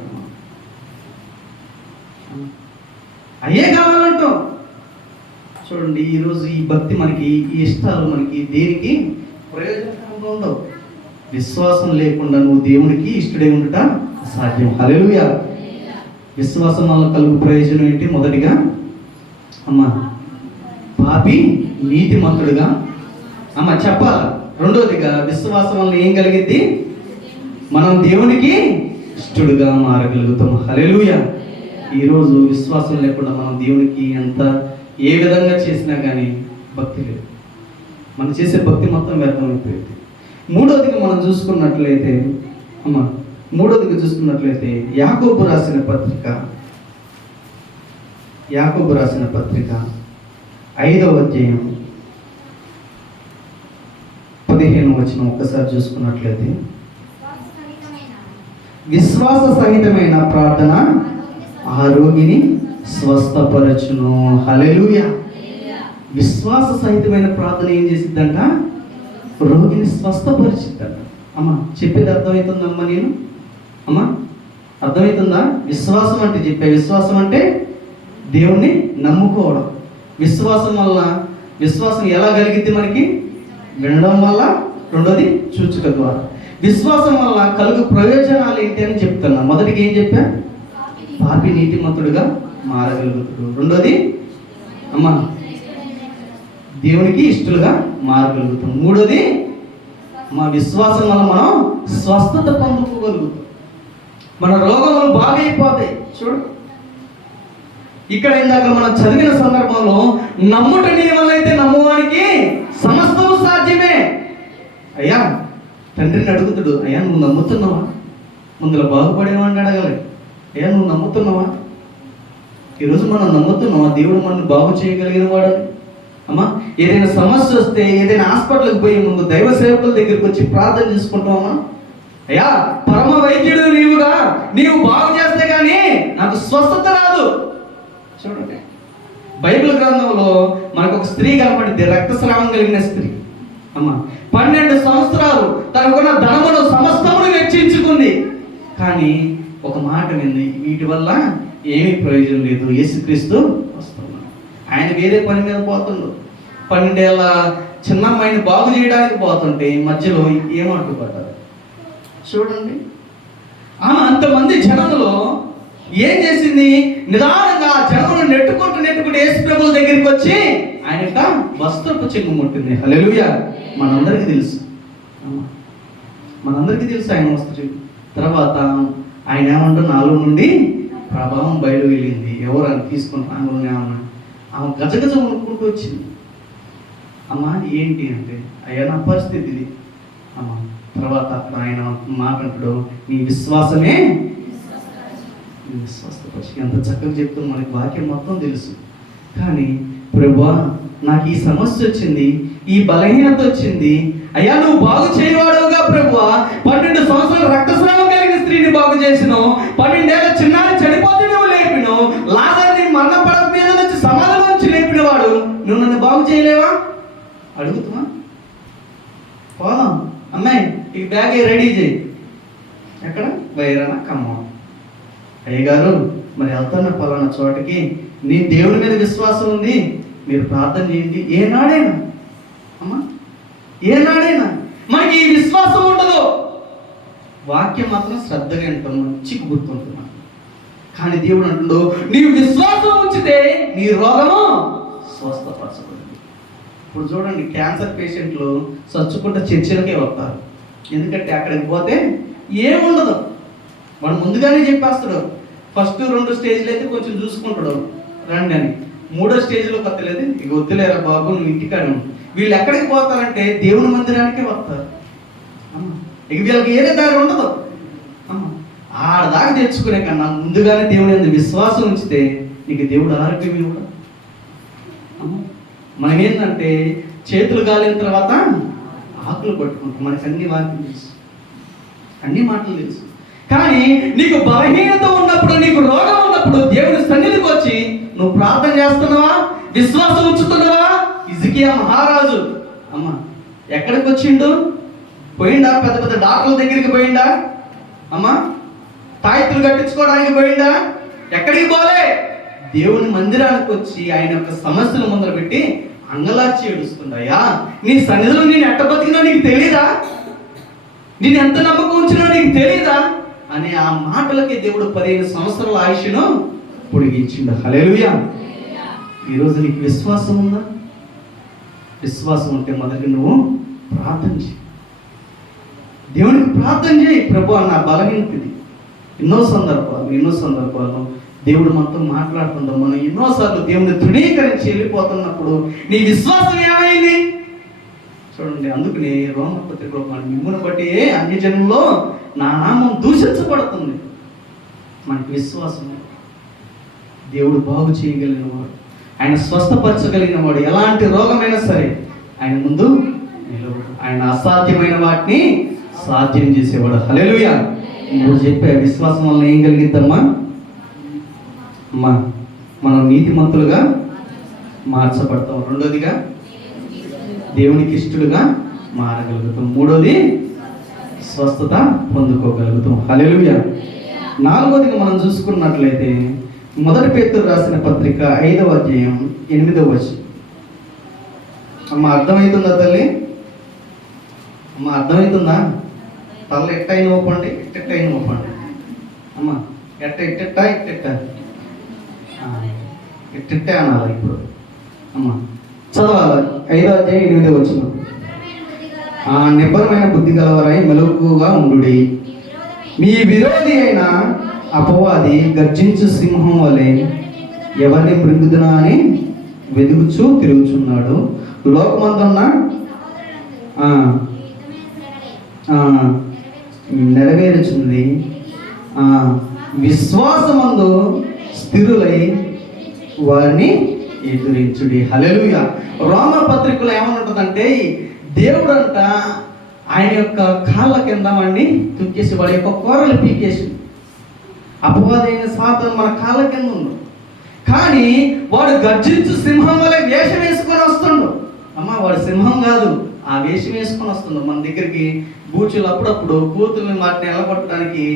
అయ్యే కావాలంటాం. చూడండి, ఈరోజు ఈ భక్తి మనకి, ఈ ఇష్టాలు మనకి దేనికి ప్రయోజనకరంగా ఉండవు. విశ్వాసం లేకుండా నువ్వు దేవునికి ఇష్టడై ఉండట అసాధ్యం. హల్లెలూయా. విశ్వాసం వల్ల కలుగు ప్రయోజనం ఏంటి? మొదటిగా అమ్మా పాపి నీతిమంతుడుగా అమ్మ చెప్పాలి. రెండోదిగా విశ్వాసం వల్ల ఏం కలిగిద్ది? మనం దేవునికి ఇష్టడుగా మారగలుగుతాం. హల్లెలూయా. ఈరోజు విశ్వాసం లేకుండా మనం దేవునికి ఎంత ఏ విధంగా చేసినా కానీ భక్తి లేదు, మనం చేసే భక్తి మొత్తం వ్యర్థమైపోయింది. మూడోదిగా మనం చూసుకున్నట్లయితే యాకోబు రాసిన పత్రిక 5వ అధ్యాయం 15వ వచనం ఒక్కసారి చూసుకున్నట్లయితే, విశ్వాస సహితమైన ప్రార్థన ఆ రోగిని స్వస్థపరచును. హల్లెలూయా. విశ్వాస సహితమైన ప్రార్థన ఏం చేసిద్దంట? రోగిని స్వస్థపరిచిద్దంట. అమ్మ చెప్పేది అర్థమవుతుందమ్మా? నేను అమ్మా అర్థమవుతుందా? విశ్వాసం అంటే విశ్వాసం అంటే దేవుణ్ణి నమ్ముకోవడం. విశ్వాసం ఎలా కలిగిద్ది మనకి? వినడం వల్ల రెండోది సూచక ద్వారా. విశ్వాసం వల్ల కలుగు ప్రయోజనాలు ఏంటి అని చెప్తున్నా. మొదటికి ఏం చెప్పా? పాపి నీతిమంతుడుగా మారగలుగుతాడు. రెండోది అమ్మా దేవునికి ఇష్టలుగా మారగలుగుతాం. మూడోది మా విశ్వాసం వల్ల మనం స్వస్థత పొందుకోగలుగుతాం. మన రోగములు బాగైపోతాయి. చూడు, ఇక్కడ ఇందాక మనం చదివిన సందర్భంలో నమ్ముట నీ వల్ల అయితే నమ్మువానికి సమస్తము సాధ్యమే. అయ్యా తండ్రిని అడుగుతాడు, అయ్యా నువ్వు నమ్ముతున్నావా? ముందులో బాగుపడేవాడిని అడగాలి. అయ్యా నువ్వు నమ్ముతున్నావా? ఈరోజు మనం నమ్ముతున్నావా దేవుడు మనల్ని బాగు చేయగలిగిన వాడని? అమ్మా ఏదైనా సమస్య వస్తే, ఏదైనా హాస్పిటల్కి పోయే ముందు దైవ సేవకుల దగ్గరికి వచ్చి ప్రార్థన చేసుకుంటామా? అయ్యా పరమ వైద్యుడు నీవుగా, నీవు బాగు చేస్తే కానీ నాకు స్వస్థత రాదు. చూడండి, బైబిల్ గ్రంథంలో మనకు ఒక స్త్రీ కనపడింది, రక్తస్రావం కలిగిన స్త్రీ. అమ్మ 12 సంవత్సరాలు తనకున్న ధనమును సమస్తమును వెచ్చించుకుంది. కానీ ఒక మాట వింది, వీటి వల్ల ఏమీ ప్రయోజనం లేదు, యేసుక్రీస్తు వస్తున్నాడు. ఆయన వేరే పని మీద పోతుండు. 12 ఏళ్ళ చిన్న అమ్మాయిని బాగు చేయడానికి పోతుంటే మధ్యలో ఏం అడ్డుపడ్డారు. చూడండి, ఆమె అంతమంది జనములో ఏం చేసింది? నిదానంగా జనమును నెట్టుకుంటూ యేసు ప్రభువుల దగ్గరికి వచ్చి ఆయన యొక్క వస్త్రపు చెంగు ముట్టింది. హల్లెలూయా. మనందరికీ తెలుసు ఆయన వస్త్రం. తర్వాత ఆయన ఏమంటూ నాలో నుండి ప్రభావం బయలు వెళ్ళింది. ఎవరు అని తీసుకుంటాను ఆమె గజగజ వణుకుంటూ వచ్చింది. అమ్మా ఏంటి అంటే, అయ్యా నా పరిస్థితి ఇది అమ్మ. తర్వాత అక్కడ ఆయన మాట్లాడు, నీ విశ్వాసమే స్వస్థపరిచి. ఎంత చక్కగా చెప్తుంది, మనకి వాక్యం మొత్తం తెలుసు. కానీ ప్రభువా నాకు ఈ సమస్య వచ్చింది, ఈ బలహీనత వచ్చింది, అయ్యా నువ్వు బాగు చేయవాడుగా ప్రభువా. 12 సంవత్సరాలు రక్తస్రావం కలిగిన స్త్రీని బాగు చేసినావు, 12 ఏళ్ళ చిన్నారి చనిపోతే నువ్వు లేపినావు, లాజరుని మరణపడక మీద నుంచి సమాధిలో నుంచి లేపినవాడు, నువ్వు నన్ను బాగు చేయలేవా? అడుగుతున్నా. పోదాం అమ్మాయి, ఈ బ్యాగ్ రెడీ చేయి. ఎక్కడ? వైరానా ఖమ్మం. అయ్యగారు మరి వెళ్తున్న పలానా చోటకి, నీ దేవుడి మీద విశ్వాసం ఉంది, మీరు ప్రార్థన చేయండి. ఏనాడైనా అమ్మా, ఏనాడైనా మనకి ఈ విశ్వాసం ఉండదు. వాక్యం మాత్రం శ్రద్ధగా వింటాం, మంచిగా గుర్తుంటున్నాం. కానీ దేవుడు అంటుండు, నీ విశ్వాసం ఉంచితే నీ రోగము స్వస్థపరచబడింది. ఇప్పుడు చూడండి, క్యాన్సర్ పేషెంట్లు చచ్చుకుంటే చర్చలకే వస్తారు. ఎందుకంటే అక్కడికి పోతే ఏముండదు, వాడు ముందుగానే చెప్పేస్తాడు. ఫస్ట్ 2 స్టేజ్లు అయితే కొంచెం చూసుకుంటాడు, రండి అని. 3వ స్టేజ్లో కొత్తలేదు, ఇక వద్దులేరా బాబు నువ్వు ఇంటికాడు. వీళ్ళు ఎక్కడికి పోతారంటే దేవుని మందిరానికే వస్తారు. ఇక వీళ్ళకి ఏదే దారి ఉండదు. ఆడదాకా తెచ్చుకునే కన్నా ముందుగానే దేవుని మీద విశ్వాసం ఉంచితే నీకు దేవుడు ఆరోగ్యం ఇవ్వడు. మనం ఏంటంటే చేతులు కాలిన తర్వాత ఆకులు పట్టుకుంటాం. మనకి అన్ని వాక్యం తెలుసు, అన్ని మాటలు తెలుసు. కానీ నీకు బలహీనత ఉన్నప్పుడు, నీకు రోగం ఉన్నప్పుడు దేవుని సన్నిధికి వచ్చి నువ్వు ప్రార్థన చేస్తున్నావా? విశ్వాసం ఉంచుతున్నావా? హిజ్కియా మహారాజు అమ్మ ఎక్కడికి వచ్చిండు? పోయిండా? పెద్ద పెద్ద డాక్టర్ల దగ్గరికి పోయిండా? అమ్మా తాయితులు కట్టించుకోవడానికి పోయిండా? ఎక్కడికి పోలే, దేవుని మందిరానికి వచ్చి ఆయన యొక్క సమస్యలు ముందర పెట్టి అంగలార్చి ఏడుస్తుందయ్యా, నీ సన్నిధిలో నేను ఎట్ట బతికినా నీకు తెలీదా? నేను ఎంత నమ్మకం ఉంచినా నీకు తెలీదా అని ఆ మాటలకి దేవుడు 15 సంవత్సరాల ఆయుష్ను పొడిగించిండు. హల్లెలూయా. ఈరోజు నీకు విశ్వాసం ఉందా? విశ్వాసం ఉంటే మొదటి నువ్వు ప్రార్థన చేయి, దేవునికి ప్రార్థన చేయి. ప్రభు నా బలహీనత ఇది. ఎన్నో సందర్భాలు దేవుడు మనతో మాట్లాడుతుంటాం. మనం ఎన్నోసార్లు దేవుని తృణీకరించి వెళ్ళిపోతున్నప్పుడు నీ విశ్వాసం ఏమైంది? చూడండి, అందుకని రోమపత్రికలో మిమ్మును బట్టి అన్ని జనంలో నా నామం దూషించబడుతుంది. మనకి విశ్వాసం, దేవుడు బాగు చేయగలిగిన వాడు, ఆయన స్వస్థపరచగలిగిన వాడు. ఎలాంటి రోగమైనా సరే ఆయన ముందు నిలబడు. ఆయన అసాధ్యమైన వాటిని సాధ్యం చేసేవాడు. హల్లెలూయా. నువ్వు చెప్పే విశ్వాసం వల్ల ఏం కలిగిద్దమ్మా? అమ్మా మనం నీతిమంతులుగా మార్చబడతాం. రెండోదిగా దేవునికి ఇష్టలుగా మారగలుగుతాం. మూడోది స్వస్థత పొందుకోగలుగుతాం. హల్లెలూయా. నాలుగోదిగా మనం చూసుకున్నట్లయితే 1 పేతురు రాసిన పత్రిక 5వ అధ్యాయం 8వ వచనం. అమ్మ అర్థమవుతుందా తల్లి? అమ్మ అర్థమవుతుందా? తల్ల ఎట్టయిన ఒప్పండి, ఇట్టెట్టయిన ఒప్పండి. అమ్మ ఇట్టెట్ట ఇట్టెట్టే అనాలి ఇప్పుడు. అమ్మ చదవాలి. 5వ అధ్యాయం 8వ వచనం. నిబ్బరమైన బుద్ధి గలవారై మెలకువగా ఉండుడి. మీ విరోధి అయిన అపవాది గర్జించు సింహం వలె ఎవరిని మృంగుదునా అని వెదుగుచూ తిరుగుచున్నాడు. లోకమందున్న నెరవేరుచుంది. విశ్వాసమందు స్థిరులై వారిని ఎదురించుడి. హల్లెలూయా. రోమ పత్రికలో ఏమనుంటుందంటే, దేవుడంట ఆయన యొక్క కాళ్ళ కింద వాడిని తుక్కేసి వాడి యొక్క కూరలు పీకేసి, అపవాదైన సాతాను మన కాళ్ళ కింద ఉండు. కానీ వాడు గర్జించు సింహం వలె వేషం వేసుకొని వస్తుండు. అమ్మ వాడు సింహం కాదు, ఆ వేషం వేసుకొని వస్తుండు మన దగ్గరికి. బూచులు అప్పుడప్పుడు కూతుర్ని వాటిని ఎలగొట్టడానికి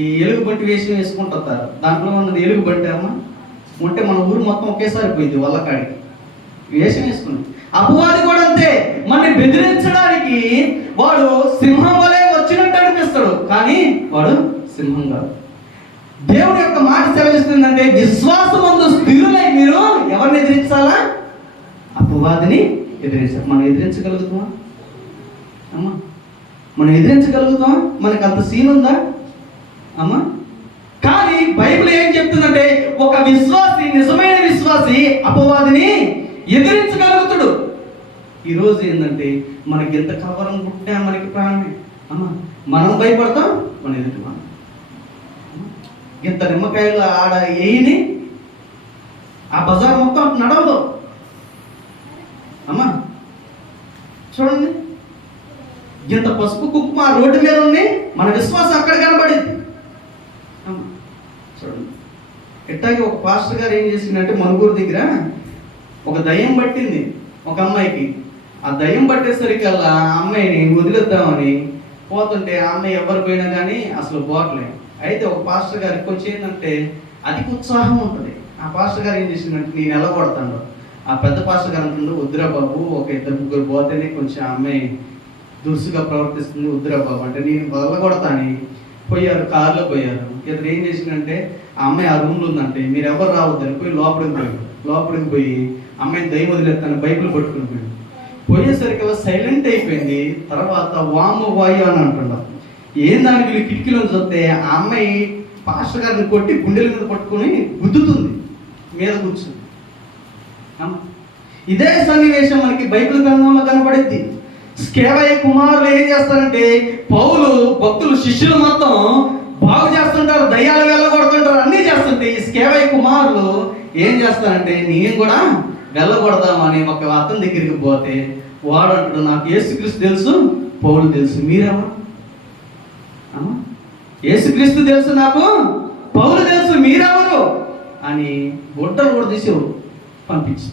ఈ ఎలుగుబంటి వేషం వేసుకుంటారు. దాంట్లో ఉన్నది ఎలుగుబంటి అమ్మ ఉంటే మన ఊరు మొత్తం ఒకేసారి పోయింది వల్లకాడికి వేషం వేసుకుని. అపవాది కూడా అంతే, మనని బెదిరించడానికి వాడు సింహం వలె వచ్చినట్టు అనిపిస్తాడు, కానీ వాడు సింహం కాదు. దేవుడి యొక్క మాట సెలవిస్తుందంటే, విశ్వాసమందు స్థిరులై మీరు ఎవరిని ఎదిరించాలా? అపవాదిని ఎదిరించాలి. మనం ఎదిరించగలుగుతామా అమ్మా? మనం ఎదిరించగలుగుతామా? మనకు అంత సీన్ ఉందా అమ్మా? కానీ బైబిల్ ఏం చెప్తుందంటే, ఒక విశ్వాసి, నిజమైన విశ్వాసి అపవాదిని ఎదిరించగలుగుతాడు. ఈరోజు ఏంటంటే, మనకి ఎంత కవరం పుట్టా మనకి ప్రాణమే అమ్మా. మనం భయపడతాం, మన ఎదుటి మనం. ఇంత నిమ్మకాయలు ఆడ వేయని ఆ బజార్ మొత్తం అటు నడవదు అమ్మా. చూడండి, ఇంత పసుపు కుంకుమ ఆ రోడ్డు మీద ఉంది, మన విశ్వాసం అక్కడ కనబడింది అమ్మా. చూడండి, ఎట్టాగే ఒక పాస్టర్ గారు ఏం చేసిందంటే, మనుగూరు దగ్గర ఒక దయ్యం పట్టింది ఒక అమ్మాయికి. ఆ దయ్యం పట్టేసరికల్లా ఆ అమ్మాయిని వదిలేద్దామని పోతుంటే, ఆ అమ్మాయి ఎవరు పోయినా కానీ అసలు పోవట్లేదు. అయితే ఒక పాస్టర్ గారికి కొంచెం ఏంటంటే అధిక ఉత్సాహం ఉంటుంది. ఆ పాస్టర్ గారు ఏం చేసిందంటే, నేను ఎలగొడతాను. ఆ పెద్ద పాస్టర్ గారు అంటుండే, వద్దురా బాబు, ఒక 2-3 పోతేనే కొంచెం ఆ అమ్మాయి దురుసుగా ప్రవర్తిస్తుంది, వద్దురా బాబు అంటే, నేను వెళ్ళగొడతాని పోయారు. కారులో పోయారు. ఇతను ఏం చేసిందంటే, ఆ అమ్మాయి ఆ రూమ్లో ఉందంటే, మీరు ఎవరు రావద్దని పోయి లోపలికి పోయి అమ్మాయిని దయ్యం వదిలేస్తాను బైబిల్ పట్టుకుని పోయేసరికి అలా సైలెంట్ అయిపోయింది. తర్వాత వాము వాయు అని అంటున్నారు. ఏం దానికి వీళ్ళు కిటికీలో చూస్తే ఆ అమ్మాయి పాస్టర్ గారిని కొట్టి గుండెల మీద పట్టుకొని గుద్దుతుంది, మీద కూర్చుంది. ఇదే సన్నివేశం మనకి బైబిల్ గ్రంథంలో కనపడింది. స్కేవయ్య కుమారులు ఏం చేస్తారంటే, పౌలు భక్తులు శిష్యులు మొత్తం బాగు చేస్తుంటారు, దయ్యాలు వెళ్ళగొడుతుంటారు, అన్నీ చేస్తుంటే ఈ స్కేవయ్య కుమారులు ఏం చేస్తారంటే, నేను కూడా వెళ్ళగొడదామని ఒక అతని దగ్గరికి పోతే వాడు అంటాడు, నాకు యేసుక్రీస్తు తెలుసు, పౌలు తెలుసు, మీరెవరు అమ్మా? యేసుక్రీస్తు తెలుసు, నాకు పౌలు తెలుసు, మీరెవరు అని గుడ్డలు కూడా తీసి పంపించి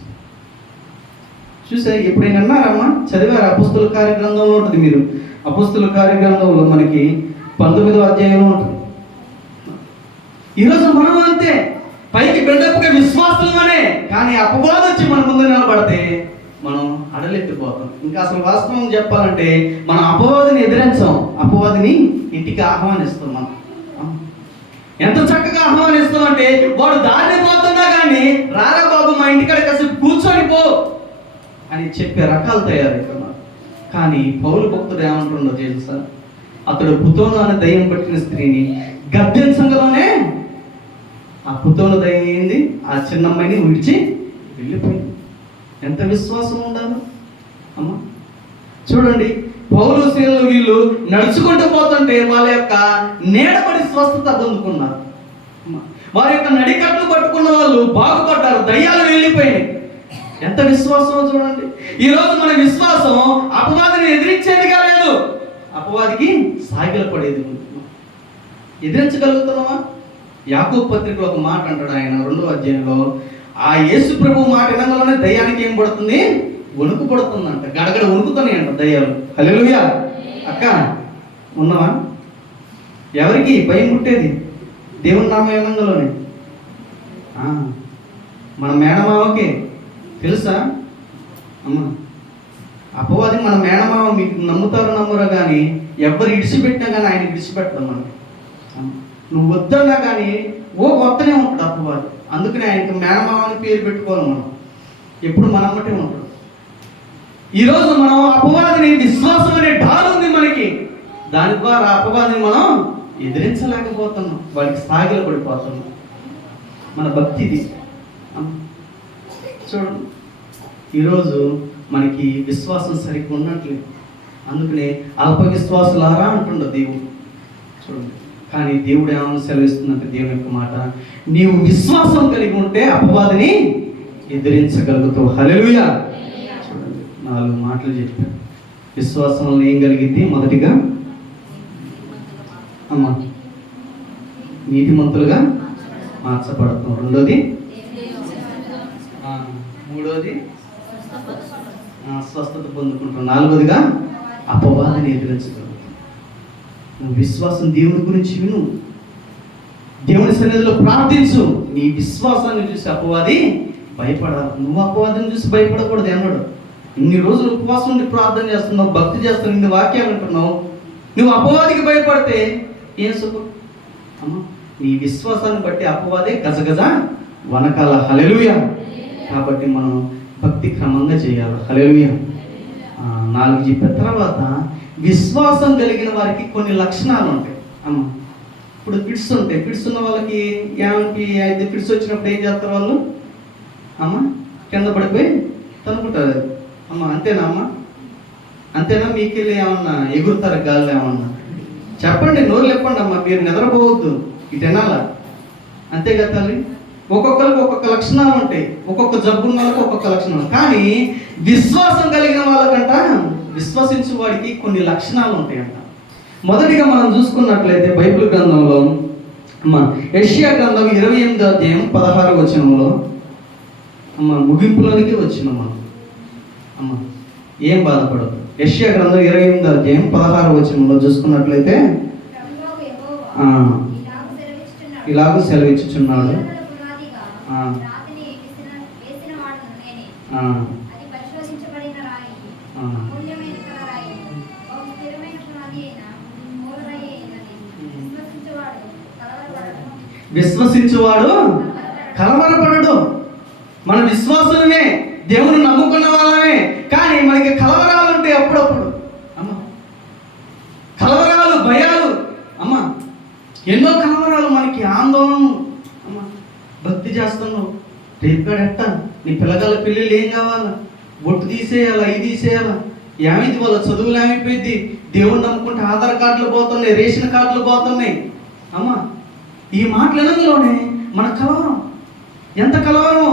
చూసా. ఎప్పుడైనా అన్నారమ్మా? చదివారు అపోస్తల కార్యగ్రంథంలో ఉంటుంది. మీరు అపోస్తల కార్యగ్రంథంలో మనకి 19వ అధ్యాయంలో ఉంటుంది. ఈరోజు మనం అంతే, పైకి బిల్డప్గా విశ్వాసమనే, కానీ అపవాదం వచ్చి మన ముందు నిలబడితే మనం అడలెత్తిపోతాం. ఇంకా అసలు వాస్తవం చెప్పాలంటే, మనం అపవాదిని ఎదిరించాం, అపవాదిని ఇంటికి ఆహ్వానిస్తాం. మనం ఎంత చక్కగా ఆహ్వానిస్తాం అంటే, వాడు దారిని పోతున్నా కానీ, రారా బాబు మా ఇంటికాడ కాసేపు కూర్చొని పో అని చెప్పే రకాలు తయారవుతున్నారు. కానీ పౌలు భక్తుడు ఏమంటుండో తెలుసా? అతడు పుతోను అనే దయ్యం పట్టిన స్త్రీని గద్దించంగానే ఆ పుతోను దయ్యం ఏంది, ఆ చిన్నమ్మాయిని విడిచి వెళ్ళిపోయింది. ఎంత విశ్వాసం ఉండాలి అమ్మ? చూడండి, పౌలు శీలలు వీళ్ళు నడుచుకుంటూ పోతుంటే వాళ్ళ యొక్క నీడబడి స్వస్థత పొందుకున్నారు. వారి యొక్క నడికట్లు పట్టుకున్న వాళ్ళు బాగుపడ్డారు, దయ్యాలు వెళ్ళిపోయాయి. ఎంత విశ్వాసమో చూడండి. ఈరోజు మన విశ్వాసం అపవాదిని ఎదిరించేదిగా లేదు, అపవాదికి సాగిల పడేది. ఎదిరించగలుగుతున్నావా? యాకోబు పత్రికలో ఒక మాట అంటాడు ఆయన 2వ అధ్యాయంలో, ఆ యేసు ప్రభు మాట వినగానే దయ్యానికి ఏం పడుతుంది? వణుకు పడుతుందంట, గడగడ వణుకుతున్నాయి అంట దయ్యాలు. హల్లెలూయా. అక్క ఉన్నావా? ఎవరికి భయం పుట్టేది? దేవుని నామ వినంగలోనే. మన మేనమావకి తెలుసా అమ్మ? అపవాది మన మేనమామ మీకు నమ్ముతారో నమ్మరో కానీ ఎవరు ఇడిచిపెట్టినా కానీ ఆయన ఇడిచిపెట్టడం మనం. నువ్వు వద్దన్నా కానీ వద్దనే ఉంటాడు అపవాది. అందుకని ఆయనకు మేనమామని పేరు పెట్టుకోవాలి మనం. ఎప్పుడు మనమ్మటే ఉంటాడు. ఈరోజు మనం అపవాదిని, విశ్వాసం అనే డాల్ ఉంది మనకి, దాని ద్వారా అపవాదిని మనం ఎదిరించలేకపోతున్నాం, వాడికి సాగిల పడిపోతున్నాం. మన భక్తిది చూడండి. ఈరోజు మనకి విశ్వాసం సరిగ్గా ఉన్నట్లేదు. అందుకనే అల్ప విశ్వాసులారా అంటుండ దేవుడు. చూడండి, కానీ దేవుడు ఏమని సెలవిస్తుందంటే, దేవుని యొక్క మాట, నీవు విశ్వాసం కలిగి ఉంటే అపవాదిని ఎదిరించగలుగుతావు. హల్లెలూయా. చూడండి, 4 మాటలు చెప్పారు. విశ్వాసం వల్ల ఏం కలిగింది? మొదటిగా అమ్మా నీతిమంతులుగా మార్చబడతాం. రెండోది, మూడోది స్వస్థత పొందుకుంటాం. 4వదిగా అపవాదిని ఎదిరించగలుగుతాం. నువ్వు విశ్వాసం దేవుని గురించి విను, దేవుని సన్నిధిలో ప్రార్థించు. నీ విశ్వాసాన్ని చూసి అపవాది భయపడాలి. నువ్వు అపవాదిని చూసి భయపడకూడదు. అన్నాడు, ఇన్ని రోజులు ఉపవాసం ఉండి ప్రార్థన చేస్తున్నావు, భక్తి చేస్తున్నావు, ఇన్ని వాక్యాలు అంటున్నావు, నువ్వు అపవాదికి భయపడితే ఏం సుఖం? అమ్మా, నీ విశ్వాసాన్ని బట్టి అపవాదే గజగజ వనకాల. హల్లెలూయా. కాబట్టి మనం భక్తి క్రమంగా చేయాలి. హల్లెలూయా. 4 చెప్పిన తర్వాత విశ్వాసం కలిగిన వారికి కొన్ని లక్షణాలు ఉంటాయి. అమ్మ, ఇప్పుడు ఫిట్స్ ఉంటాయి. ఫిట్స్ ఉన్న వాళ్ళకి ఏమంటే అయితే ఫిట్స్ వచ్చినప్పుడు ఏం చేస్తారు వాళ్ళు? అమ్మ, కింద పడిపోయి తనుకుంటారు. అమ్మ, అంతేనా అమ్మ? అంతేనా? మీకు వెళ్ళి ఏమన్నా ఎగురుతారు గాల్లో? ఏమన్నా చెప్పండి, నోరు లేపండి అమ్మ, మీరు నిద్రపోవద్దు, ఇటు వినాలా. అంతే కదా తల్లి? ఒక్కొక్కరికి ఒక్కొక్క లక్షణాలు ఉంటాయి, ఒక్కొక్క జబ్బున్న వాళ్ళకి ఒక్కొక్క లక్షణాలు. కానీ విశ్వాసం కలిగిన వాళ్ళకంట, విశ్వసించే వాడికి కొన్ని లక్షణాలు ఉంటాయంట. మొదటిగా మనం చూసుకున్నట్లయితే బైబిల్ గ్రంథంలో యెషయా గ్రంథం 28వ అధ్యాయం 16వ వచనంలో ముగింపులోనికి వచ్చినాం మనం. అమ్మ, ఏం బాధపడదు. యెషయా గ్రంథం 28వ అధ్యాయం 16వ వచనంలో చూసుకున్నట్లయితే ఇలాగ సెలవిచ్చుచున్నాడు, విశ్వసించువాడు కలవరపడడు. మన విశ్వాసులమే, దేవుని నమ్ముకున్న వాళ్ళమే, కానీ మనకి కలవరాలు ఉంటాయి అప్పుడప్పుడు. అమ్మ, కలవరాలు, భయాలు, అమ్మ, ఎన్నో కలవరాలు మనకి, ఆందోళన. అమ్మ, భక్తి చేస్తున్నావు, రేపు ఎట్ట నీ పిల్లగాల పెళ్ళిళ్ళు ఏం కావాలా? బొట్టు తీసేయాలా, ఇది తీసేయాలా, ఏమైంది వాళ్ళ చదువులు ఏమైపోయింది, దేవుని నమ్ముకుంటే ఆధార్ కార్డులు పోతున్నాయి, రేషన్ కార్డులు పోతున్నాయి. అమ్మ, ఈ మాటలలోనే మన కలవరం, ఎంత కలవరమో.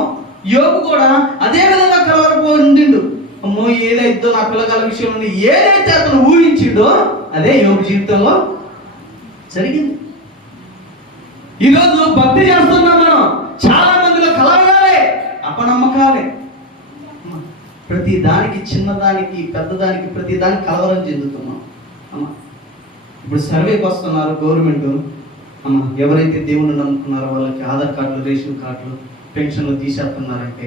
యోబు కూడా అదే విధంగా కలవరపోయిండు. అమ్మో, ఏదైతే నా పిల్లగాల విషయంలో ఏదైతే అతను ఊహించిండో అదే యోబు జీవితంలో జరిగింది. ఈరోజు భక్తి చేస్తున్నాం మనం, చాలా మందిలో కలవరాలే, అపనమ్మకాలే. ప్రతి దానికి, చిన్నదానికి, పెద్దదానికి, ప్రతి దానికి కలవరం చెందుతున్నాం. అమ్మ, ఇప్పుడు సర్వేకి వస్తున్నారు గవర్నమెంట్. అమ్మ, ఎవరైతే దేవుని నమ్ముకున్నారో వాళ్ళకి ఆధార్ కార్డులు, రేషన్ కార్డులు, పెన్షన్లు తీసేస్తున్నారంటే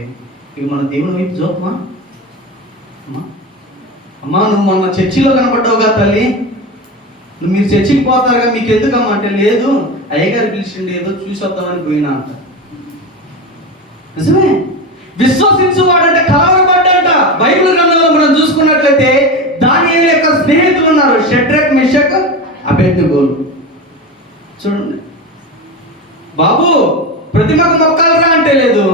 ఇవి మన దేవుని వైపు చూద్దామా? అమ్మా, నువ్వు మొన్న చర్చిలో కనపడ్డావుగా తల్లి, నువ్వు మీరు చర్చికి పోతారుగా, మీకు ఎందుకమ్మా అంటే, లేదు అయ్యగారు పిలిచిండి, ఏదో చూసి వద్దామని పోయినా అంట. నిజమే. విశ్వసించువాడంటే కలవరపడ్డంట. బైబిల్ గ్రంథంలో మనం చూసుకున్నట్లయితే దానియేలు యొక్క స్నేహితులు ఉన్నారు, షడ్రక్, మెషక్, అబేద్నెగోలు. చూడండి, బాబు ప్రతిమకు మొక్కాలరా అంటే లేదు,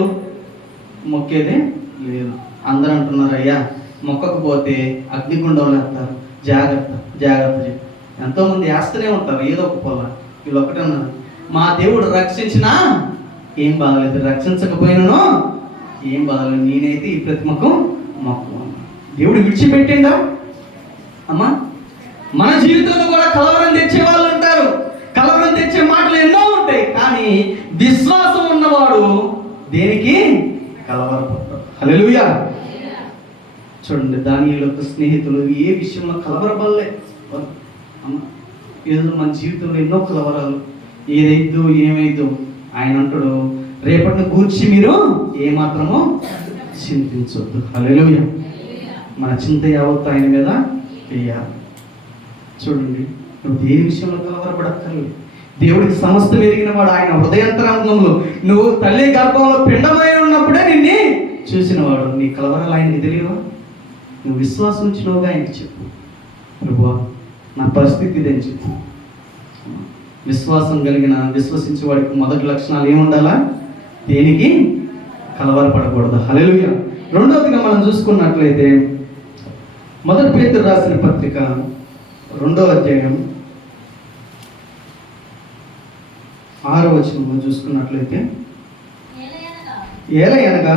మొక్కేదే లేదు. అందరూ అంటున్నారు, అయ్యా మొక్కకపోతే అగ్నిగుండంలో వేస్తారు, జాగ్రత్త జాగ్రత్త చెప్పి. ఎంతోమంది వేస్తూనే ఉంటారు ఏదో ఒక పొల. వీళ్ళు ఒకటన్నారు, మా దేవుడు రక్షించినా ఏం బాగలేదు, రక్షించకపోయినాను ఏం బాగలేదు, నేనైతే ఈ ప్రతిమకు మొక్కు. దేవుడు విడిచిపెట్టిందా? అమ్మా, మన జీవితంలో కూడా కలవరం తెచ్చే వాళ్ళు ఉంటారు, కలవరం తెచ్చే మాటలు ఎన్నో ఉంటాయి. కానీ విశ్వాసం ఉన్నవాడు దేనికి కలవరపడతాడు. హల్లెలూయా. చూడండి, దానియేలు యొక్క స్నేహితులు ఏ విషయంలో కలవరపడలే. అమ్మ, ఈరోజు మన జీవితంలో ఎన్నో కలవరాలు, ఏదైద్దో ఏమైద్దో. ఆయన అంటాడు, రేపటిని గూర్చి మీరు ఏమాత్రమో చింతించొద్దు. హల్లెలూయా. మన చింత యావత్తు ఆయన మీద వేయాలి. చూడండి, నువ్వు దేని విషయంలో కలవరపడక్కర్లేదు. దేవుడికి సమస్తం ఎరిగిన వాడు. ఆయన హృదయాంతరంగంలో నువ్వు తల్లి గర్భంలో పిండమై ఉన్నప్పుడే నిన్ను చూసినవాడు. నీ కలవరాలు ఆయనకి తెలియవా? నువ్వు విశ్వాసం ఉంచినవుగా ఆయనకి చెప్పు, ప్రభువా నా పరిస్థితి ఇదని చెప్పు. విశ్వాసం కలిగిన విశ్వసించే వాడికి మొదటి లక్షణాలు ఏముండాలా? దేనికి కలవరపడకూడదు. హల్లెలూయా. రెండవదిగా మనం చూసుకున్నట్లయితే మొదటి పేతురు రాసిన పత్రిక 2వ అధ్యాయం 6వ వచనంలో చూసుకున్నట్లయితే, ఏలయనగా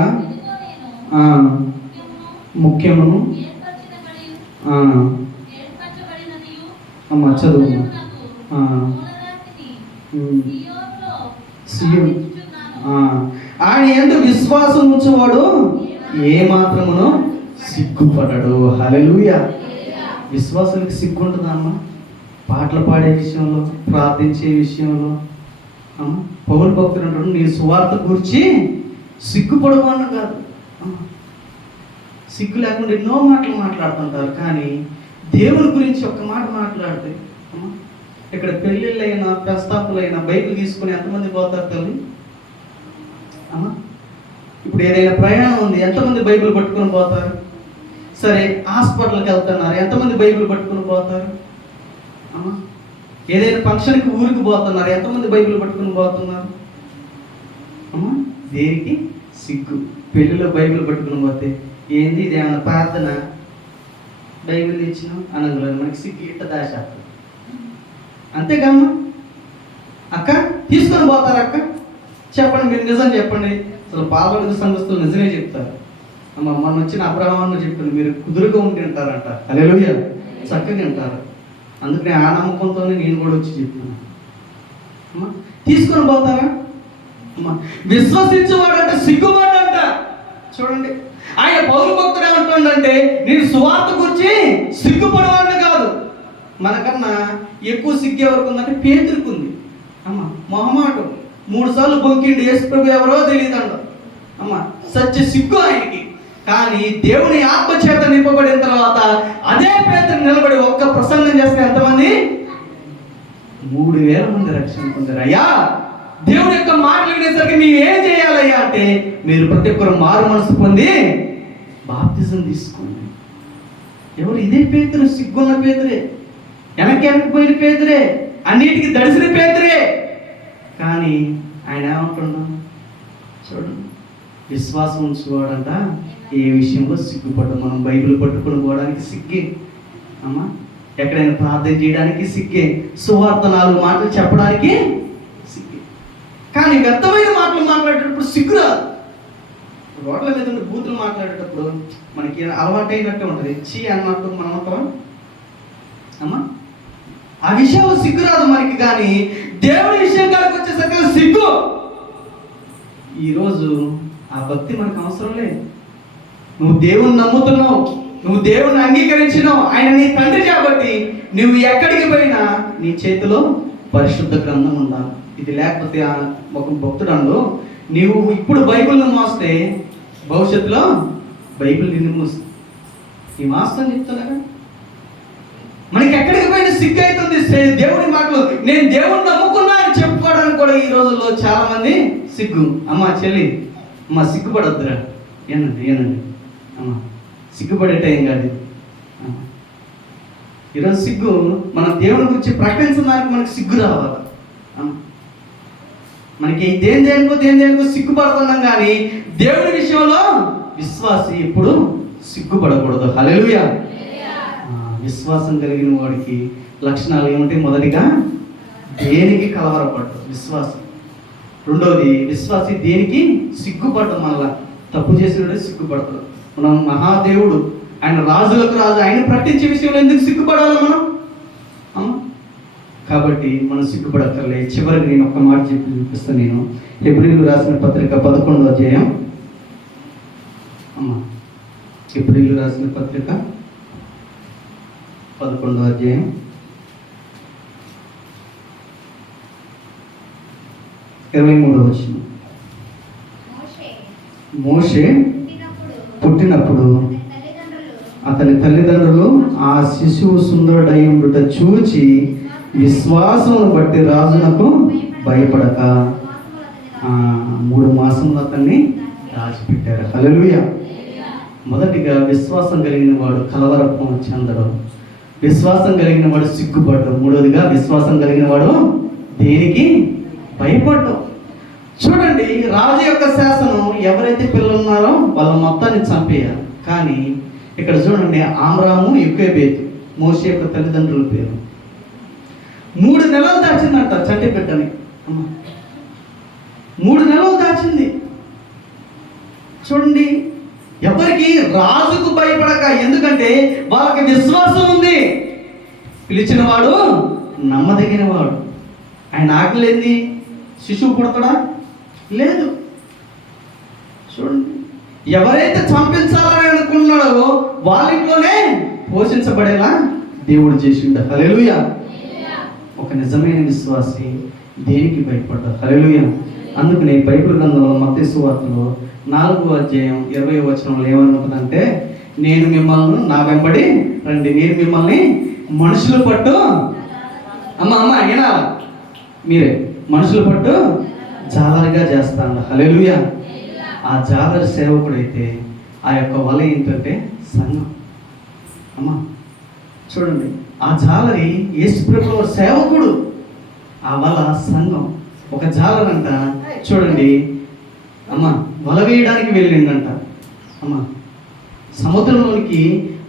ముఖ్యమును చదువు ఆయన యందు విశ్వాసం ఉంచువాడు ఏ మాత్రమును సిగ్గుపడడు. హల్లెలూయా. విశ్వాసానికి సిగ్గు ఉంటుందా అమ్మ? పాటలు పాడే విషయంలో, ప్రార్థించే విషయంలో పౌలు భక్తుడు అంటాడు, నీ సువార్త గురించి సిగ్గుపడవాను కాదు. సిగ్గు లేకుండా ఎన్నో మాటలు మాట్లాడుతుంటారు, కానీ దేవుని గురించి ఒక్క మాట మాట్లాడితే ఇక్కడ పెళ్ళిళ్ళైనా ప్రస్తాపులైనా బైబిల్ తీసుకుని ఎంతమంది పోతారు తల్లి? అమ్మా, ఇప్పుడు ఏదైనా ప్రయాణం ఉంది, ఎంతమంది బైబిల్ పట్టుకొని పోతారు? సరే, హాస్పిటల్కి వెళ్తున్నారు, ఎంతమంది బైబిల్ పట్టుకొని పోతారు? అమ్మా, ఏదైనా ఫంక్షన్కి ఊరికి పోతున్నారు, ఎంతమంది బైబిల్ పట్టుకొని పోతున్నారు? అమ్మా, దేనికి సిగ్గు? పెళ్ళిలో బైబిల్ పట్టుకుని పోతే ఏంది ఇది, ఏమన్నా ప్రార్థన? బైబిల్ ఇచ్చినాం అనందులో మనకి సిగ్గు ఇట్ట దాచేస్తారు. అంతేకమ్మా. అక్క తీసుకొని పోతారు. అక్క చెప్పండి, మీరు నిజం చెప్పండి. అసలు పాల్గొనే సంస్థలు నిజమే చెప్తారు. అమ్మ, మొన్న వచ్చిన అబ్రహాము చెప్పింది, మీరు కుదురుగా ఉండి ఉంటారంట. హల్లెలూయా. చక్కగా ఉంటారు. అందుకనే ఆ నమ్మకంతోనే నేను కూడా వచ్చి చెప్తున్నాను. అమ్మా, తీసుకొని పోతారా? అమ్మా, విశ్వసించేవాడంట సిగ్గుపడంట. చూడండి, ఆయన పౌలు భక్తుడు ఏమంటుండంటే, నేను సువార్త గురించి సిగ్గుపడేవాడిని కాదు. మనకన్నా ఎక్కువ సిగ్గు ఎవరికి ఉందంటే పేతురుకు ఉంది. అమ్మ, మొహమాటం 3 సార్లు బొంకిండి, యేసు ప్రభు ఎవరో తెలియదండ. అమ్మ, సత్య సిగ్గు ఆయనకి. కానీ దేవుని ఆత్మ చేత నింపబడిన తర్వాత అదే పేతురు నిలబడి ఒక్క ప్రసంగం చేస్తే ఎంతమంది? 3000 మంది రక్షణ పొందారు. అయ్యా, దేవుని యొక్క మాటలు వినేసరికి మేము ఏం చేయాలయ్యా అంటే, మీరు ప్రతి ఒక్కరు మారు మనసు పొంది బాప్తిజం తీసుకోండి. ఎవరు? ఇదే పేతురు, సిగ్గున్న పేతురే, వెనక్కిపోయిన పేతురే, అన్నిటికీ దడిసిన పేతురే. కానీ ఆయన ఏమంటున్నాడు చూడండి, విశ్వాసం ఉంచుకోవడంట ఏ విషయంలో సిగ్గుపడ్డం. మనం బైబిల్ పట్టుకుని పోవడానికి సిగ్గే అమ్మా, ఎక్కడైనా ప్రార్థన చేయడానికి సిగ్గే, సువార్త 4 మాటలు చెప్పడానికి సిగ్గే. కానీ వ్యర్థమైన మాటలు మాట్లాడేటప్పుడు సిగ్గు రాదు. రోడ్ల మీద ఉండి బూతులు మాట్లాడేటప్పుడు మనకి అలవాటైనట్టు ఉంటుంది. చీ అన్నట్టు మనం ఉంటాం అమ్మా. ఆ విషయంలో సిగ్గు రాదు మనకి. కానీ దేవుడి విషయం కాడికి వచ్చేసరికి సిగ్గు. ఈరోజు ఆ భక్తి మనకు అవసరం లేదు. నువ్వు దేవుని నమ్ముతున్నావు, నువ్వు దేవుని అంగీకరించినావు, ఆయన నీ తండ్రి కాబట్టి నువ్వు ఎక్కడికి పోయినా నీ చేతిలో పరిశుద్ధ గ్రంథం ఉండాలి. ఇది లేకపోతే ఒక భక్తుడు నీవు ఇప్పుడు బైబిల్ని మోస్తే భవిష్యత్తులో బైబిల్ నిన్ను మోస్తుంది. ఈ మాస్తం చెప్తున్నాగా, మనకి ఎక్కడికి పోయినా సిగ్గు అవుతుంది. దేవుని మాటలు నేను దేవుని నమ్ముకున్నా అని చెప్పుకోవడానికి కూడా ఈ రోజుల్లో చాలా మంది సిగ్గు. అమ్మ చెల్లి, అమ్మ సిగ్గుపడొద్దురా, ఏనండి అమ్మ, సిగ్గుపడే టైం కాదు. ఈరోజు సిగ్గు, మనం దేవుని గురించి ప్రకటించడానికి మనకు సిగ్గు రావాలి. మనకి దేనికో సిగ్గుపడుతున్నాం, కానీ దేవుడి విషయంలో విశ్వాసి ఎప్పుడు సిగ్గుపడకూడదు. హల్లెలూయా. విశ్వాసం కలిగిన వాడికి లక్షణాలు ఏమంటే, మొదటిగా దేనికి కలవరపడదు విశ్వాసం. రెండవది, విశ్వాసి దేనికి సిగ్గుపడటం. మళ్ళా తప్పు చేసినట్టే సిగ్గుపడతాడు. మనం మహాదేవుడు, ఆయన రాజులకు రాజు, ఆయన ప్రకటించే విషయంలో ఎందుకు సిగ్గుపడాలి మనం? కాబట్టి మనం సిగ్గుపడక్కర్లే. చివరికి నేను ఒక మాట చెప్పి చూపిస్తాను. నేను హెబ్రీయులకు రాసిన పత్రిక 11వ అధ్యాయం అమ్మా, హెబ్రీయులకు రాసిన పత్రిక 11వ అధ్యాయం 23వ వచనం. మోషే పుట్టినప్పుడు అతని తల్లిదండ్రులు ఆ శిశువు సుందరుడై ఉండుట చూచి విశ్వాసమును బట్టి రాజునకు భయపడక 3 మాసములు అతన్ని దాచిపెట్టారు. హల్లెలూయా. మొదటిగా విశ్వాసం కలిగిన వాడు కలవరపు చెందడం, విశ్వాసం కలిగిన వాడు సిగ్గుపడడం, మూడవదిగా విశ్వాసం కలిగిన వాడు దేనికి భయపడడం. చూడండి, రాజు యొక్క శాసనం ఎవరైతే పిల్లలు ఉన్నారో వాళ్ళ మొత్తాన్ని చంపేయాలి. కానీ ఇక్కడ చూడండి, ఆమ్రాము యోకెబెదు మోషే యొక్క తల్లిదండ్రుల పేరు. 3 నెలలు దాచిందంట చంటి బిడ్డని. 3 నెలలు దాచింది. చూడండి, ఎవరికి రాజుకు భయపడక, ఎందుకంటే వాళ్ళకి విశ్వాసం ఉంది. పిలిచిన వాడు నమ్మదగిన వాడు. ఆయన ఆకలేంది, శిశువు పుడతాడా? లేదు. చూడండి, ఎవరైతే చంపించాలని అనుకున్నాడో వాళ్ళ ఇంట్లోనే పోషించబడేలా దేవుడు చేసిండు. హల్లెలూయా. ఒక నిజమైన విశ్వాసి దేనికి భయపడ్డాడు? హల్లెలూయా. అందుకని బైబిల్ గ్రంథంలో మత్తయి సువార్తలో 4వ అధ్యాయం 20వ వచనంలో ఏమనుకుందంటే, నేను మిమ్మల్ని నా వెంబడి రండి, నేను మిమ్మల్ని మనుషుల పట్టు అయినా మీరే మనుషుల పట్టు జాలరిగా చేస్తాను. హల్లెలూయా. ఆ జాలరి సేవకుడైతే ఆ యొక్క వల ఏంటంటే సంఘం. చూడండి, ఆ జాలరి యేసు ప్రభువు సేవకుడు, ఆ వల సంఘం. ఒక జాలరంట చూడండి వల వేయడానికి వెళ్ళిండంట. సముద్రంలోనికి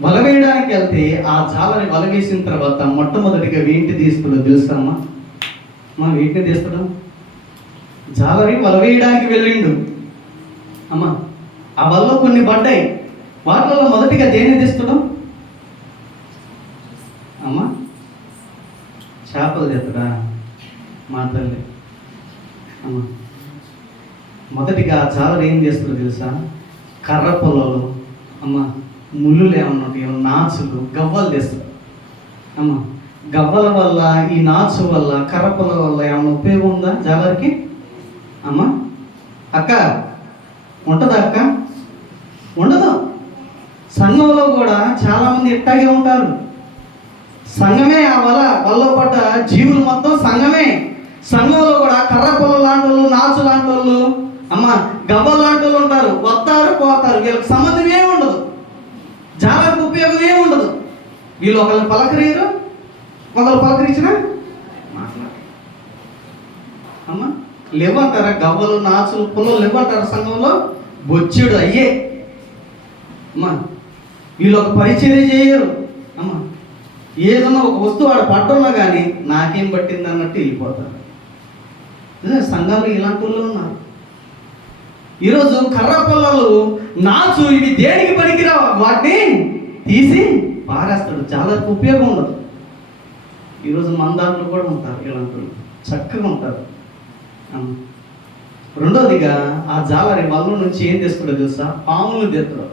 వల వేయడానికి వెళ్తే ఆ జాలని వల వేసిన తర్వాత మొట్టమొదటిగా ఏంటి తీస్తాడో తెలుసా వీటిని తీస్తాడు. జాలరి వల వేయడానికి వెళ్ళిండు. ఆ వలలో కొన్ని పడ్డాయి. వాటిలో మొదటిగా దేన్ని తీస్తాడు? చేపలు తెస్తాడా? మా తల్లి. మొదటిగా జాలరి ఏం చేస్తాడో తెలుసా? కర్ర పొలాలు ముళ్ళు ఏమన్నా ఏమన్నా నాచులు గవ్వలు తెస్తాడు. గవ్వల వల్ల, ఈ నాచు వల్ల, కర్ర పొలాల వల్ల ఏమన్నా ఉపయోగం ఉందా జాలరికి? అక్క ఉంటుందా? అక్క ఉండదు. సంఘంలో కూడా చాలామంది ఇట్టాగే ఉంటారు. సంఘమే ఆ వల్ల పడ్డ జీవులు మొత్తం సంఘమే. సంఘంలో కూడా కర్ర పొలం లాంటి వాళ్ళు, నాచు లాంటి వాళ్ళు, గవ్వలు లాంటి వాళ్ళు ఉంటారు. వస్తారు పోతారు, వీళ్ళకి సంబంధం ఏమి ఉండదు, జాలరికి ఉపయోగం ఏమి ఉండదు. వీళ్ళు ఒకళ్ళు పలకరీరు, ఒకళ్ళు పలకరించిన లేవంటారా? గవ్వలు, నాచులు, పుల్లలు లేవంటారా సంఘంలో? బొచ్చుడు అయ్యే. వీళ్ళు ఒక పరిచర్య చేయరు. ఏదన్నా ఒక వస్తువు ఆడ పట్టణంలో కానీ నాకేం పట్టింది అన్నట్టు వెళ్ళిపోతారు. సంఘాలు ఇలాంటి వాళ్ళు ఉన్నారు. ఈరోజు కర్ర పొలాలు, నాచు, ఇవి దేనికి పనికిరావు, వాటిని తీసి పారేస్తాడు. చాలా ఉపయోగం ఉండదు. ఈరోజు మన దాంట్లో కూడా ఉంటారు ఇలాంటి వాళ్ళు, చక్కగా ఉంటారు. రెండోదిగా ఆ జాలరి వల్ల నుంచి ఏం తెస్తాడో తెలుసా? పాములు తెస్తాడు.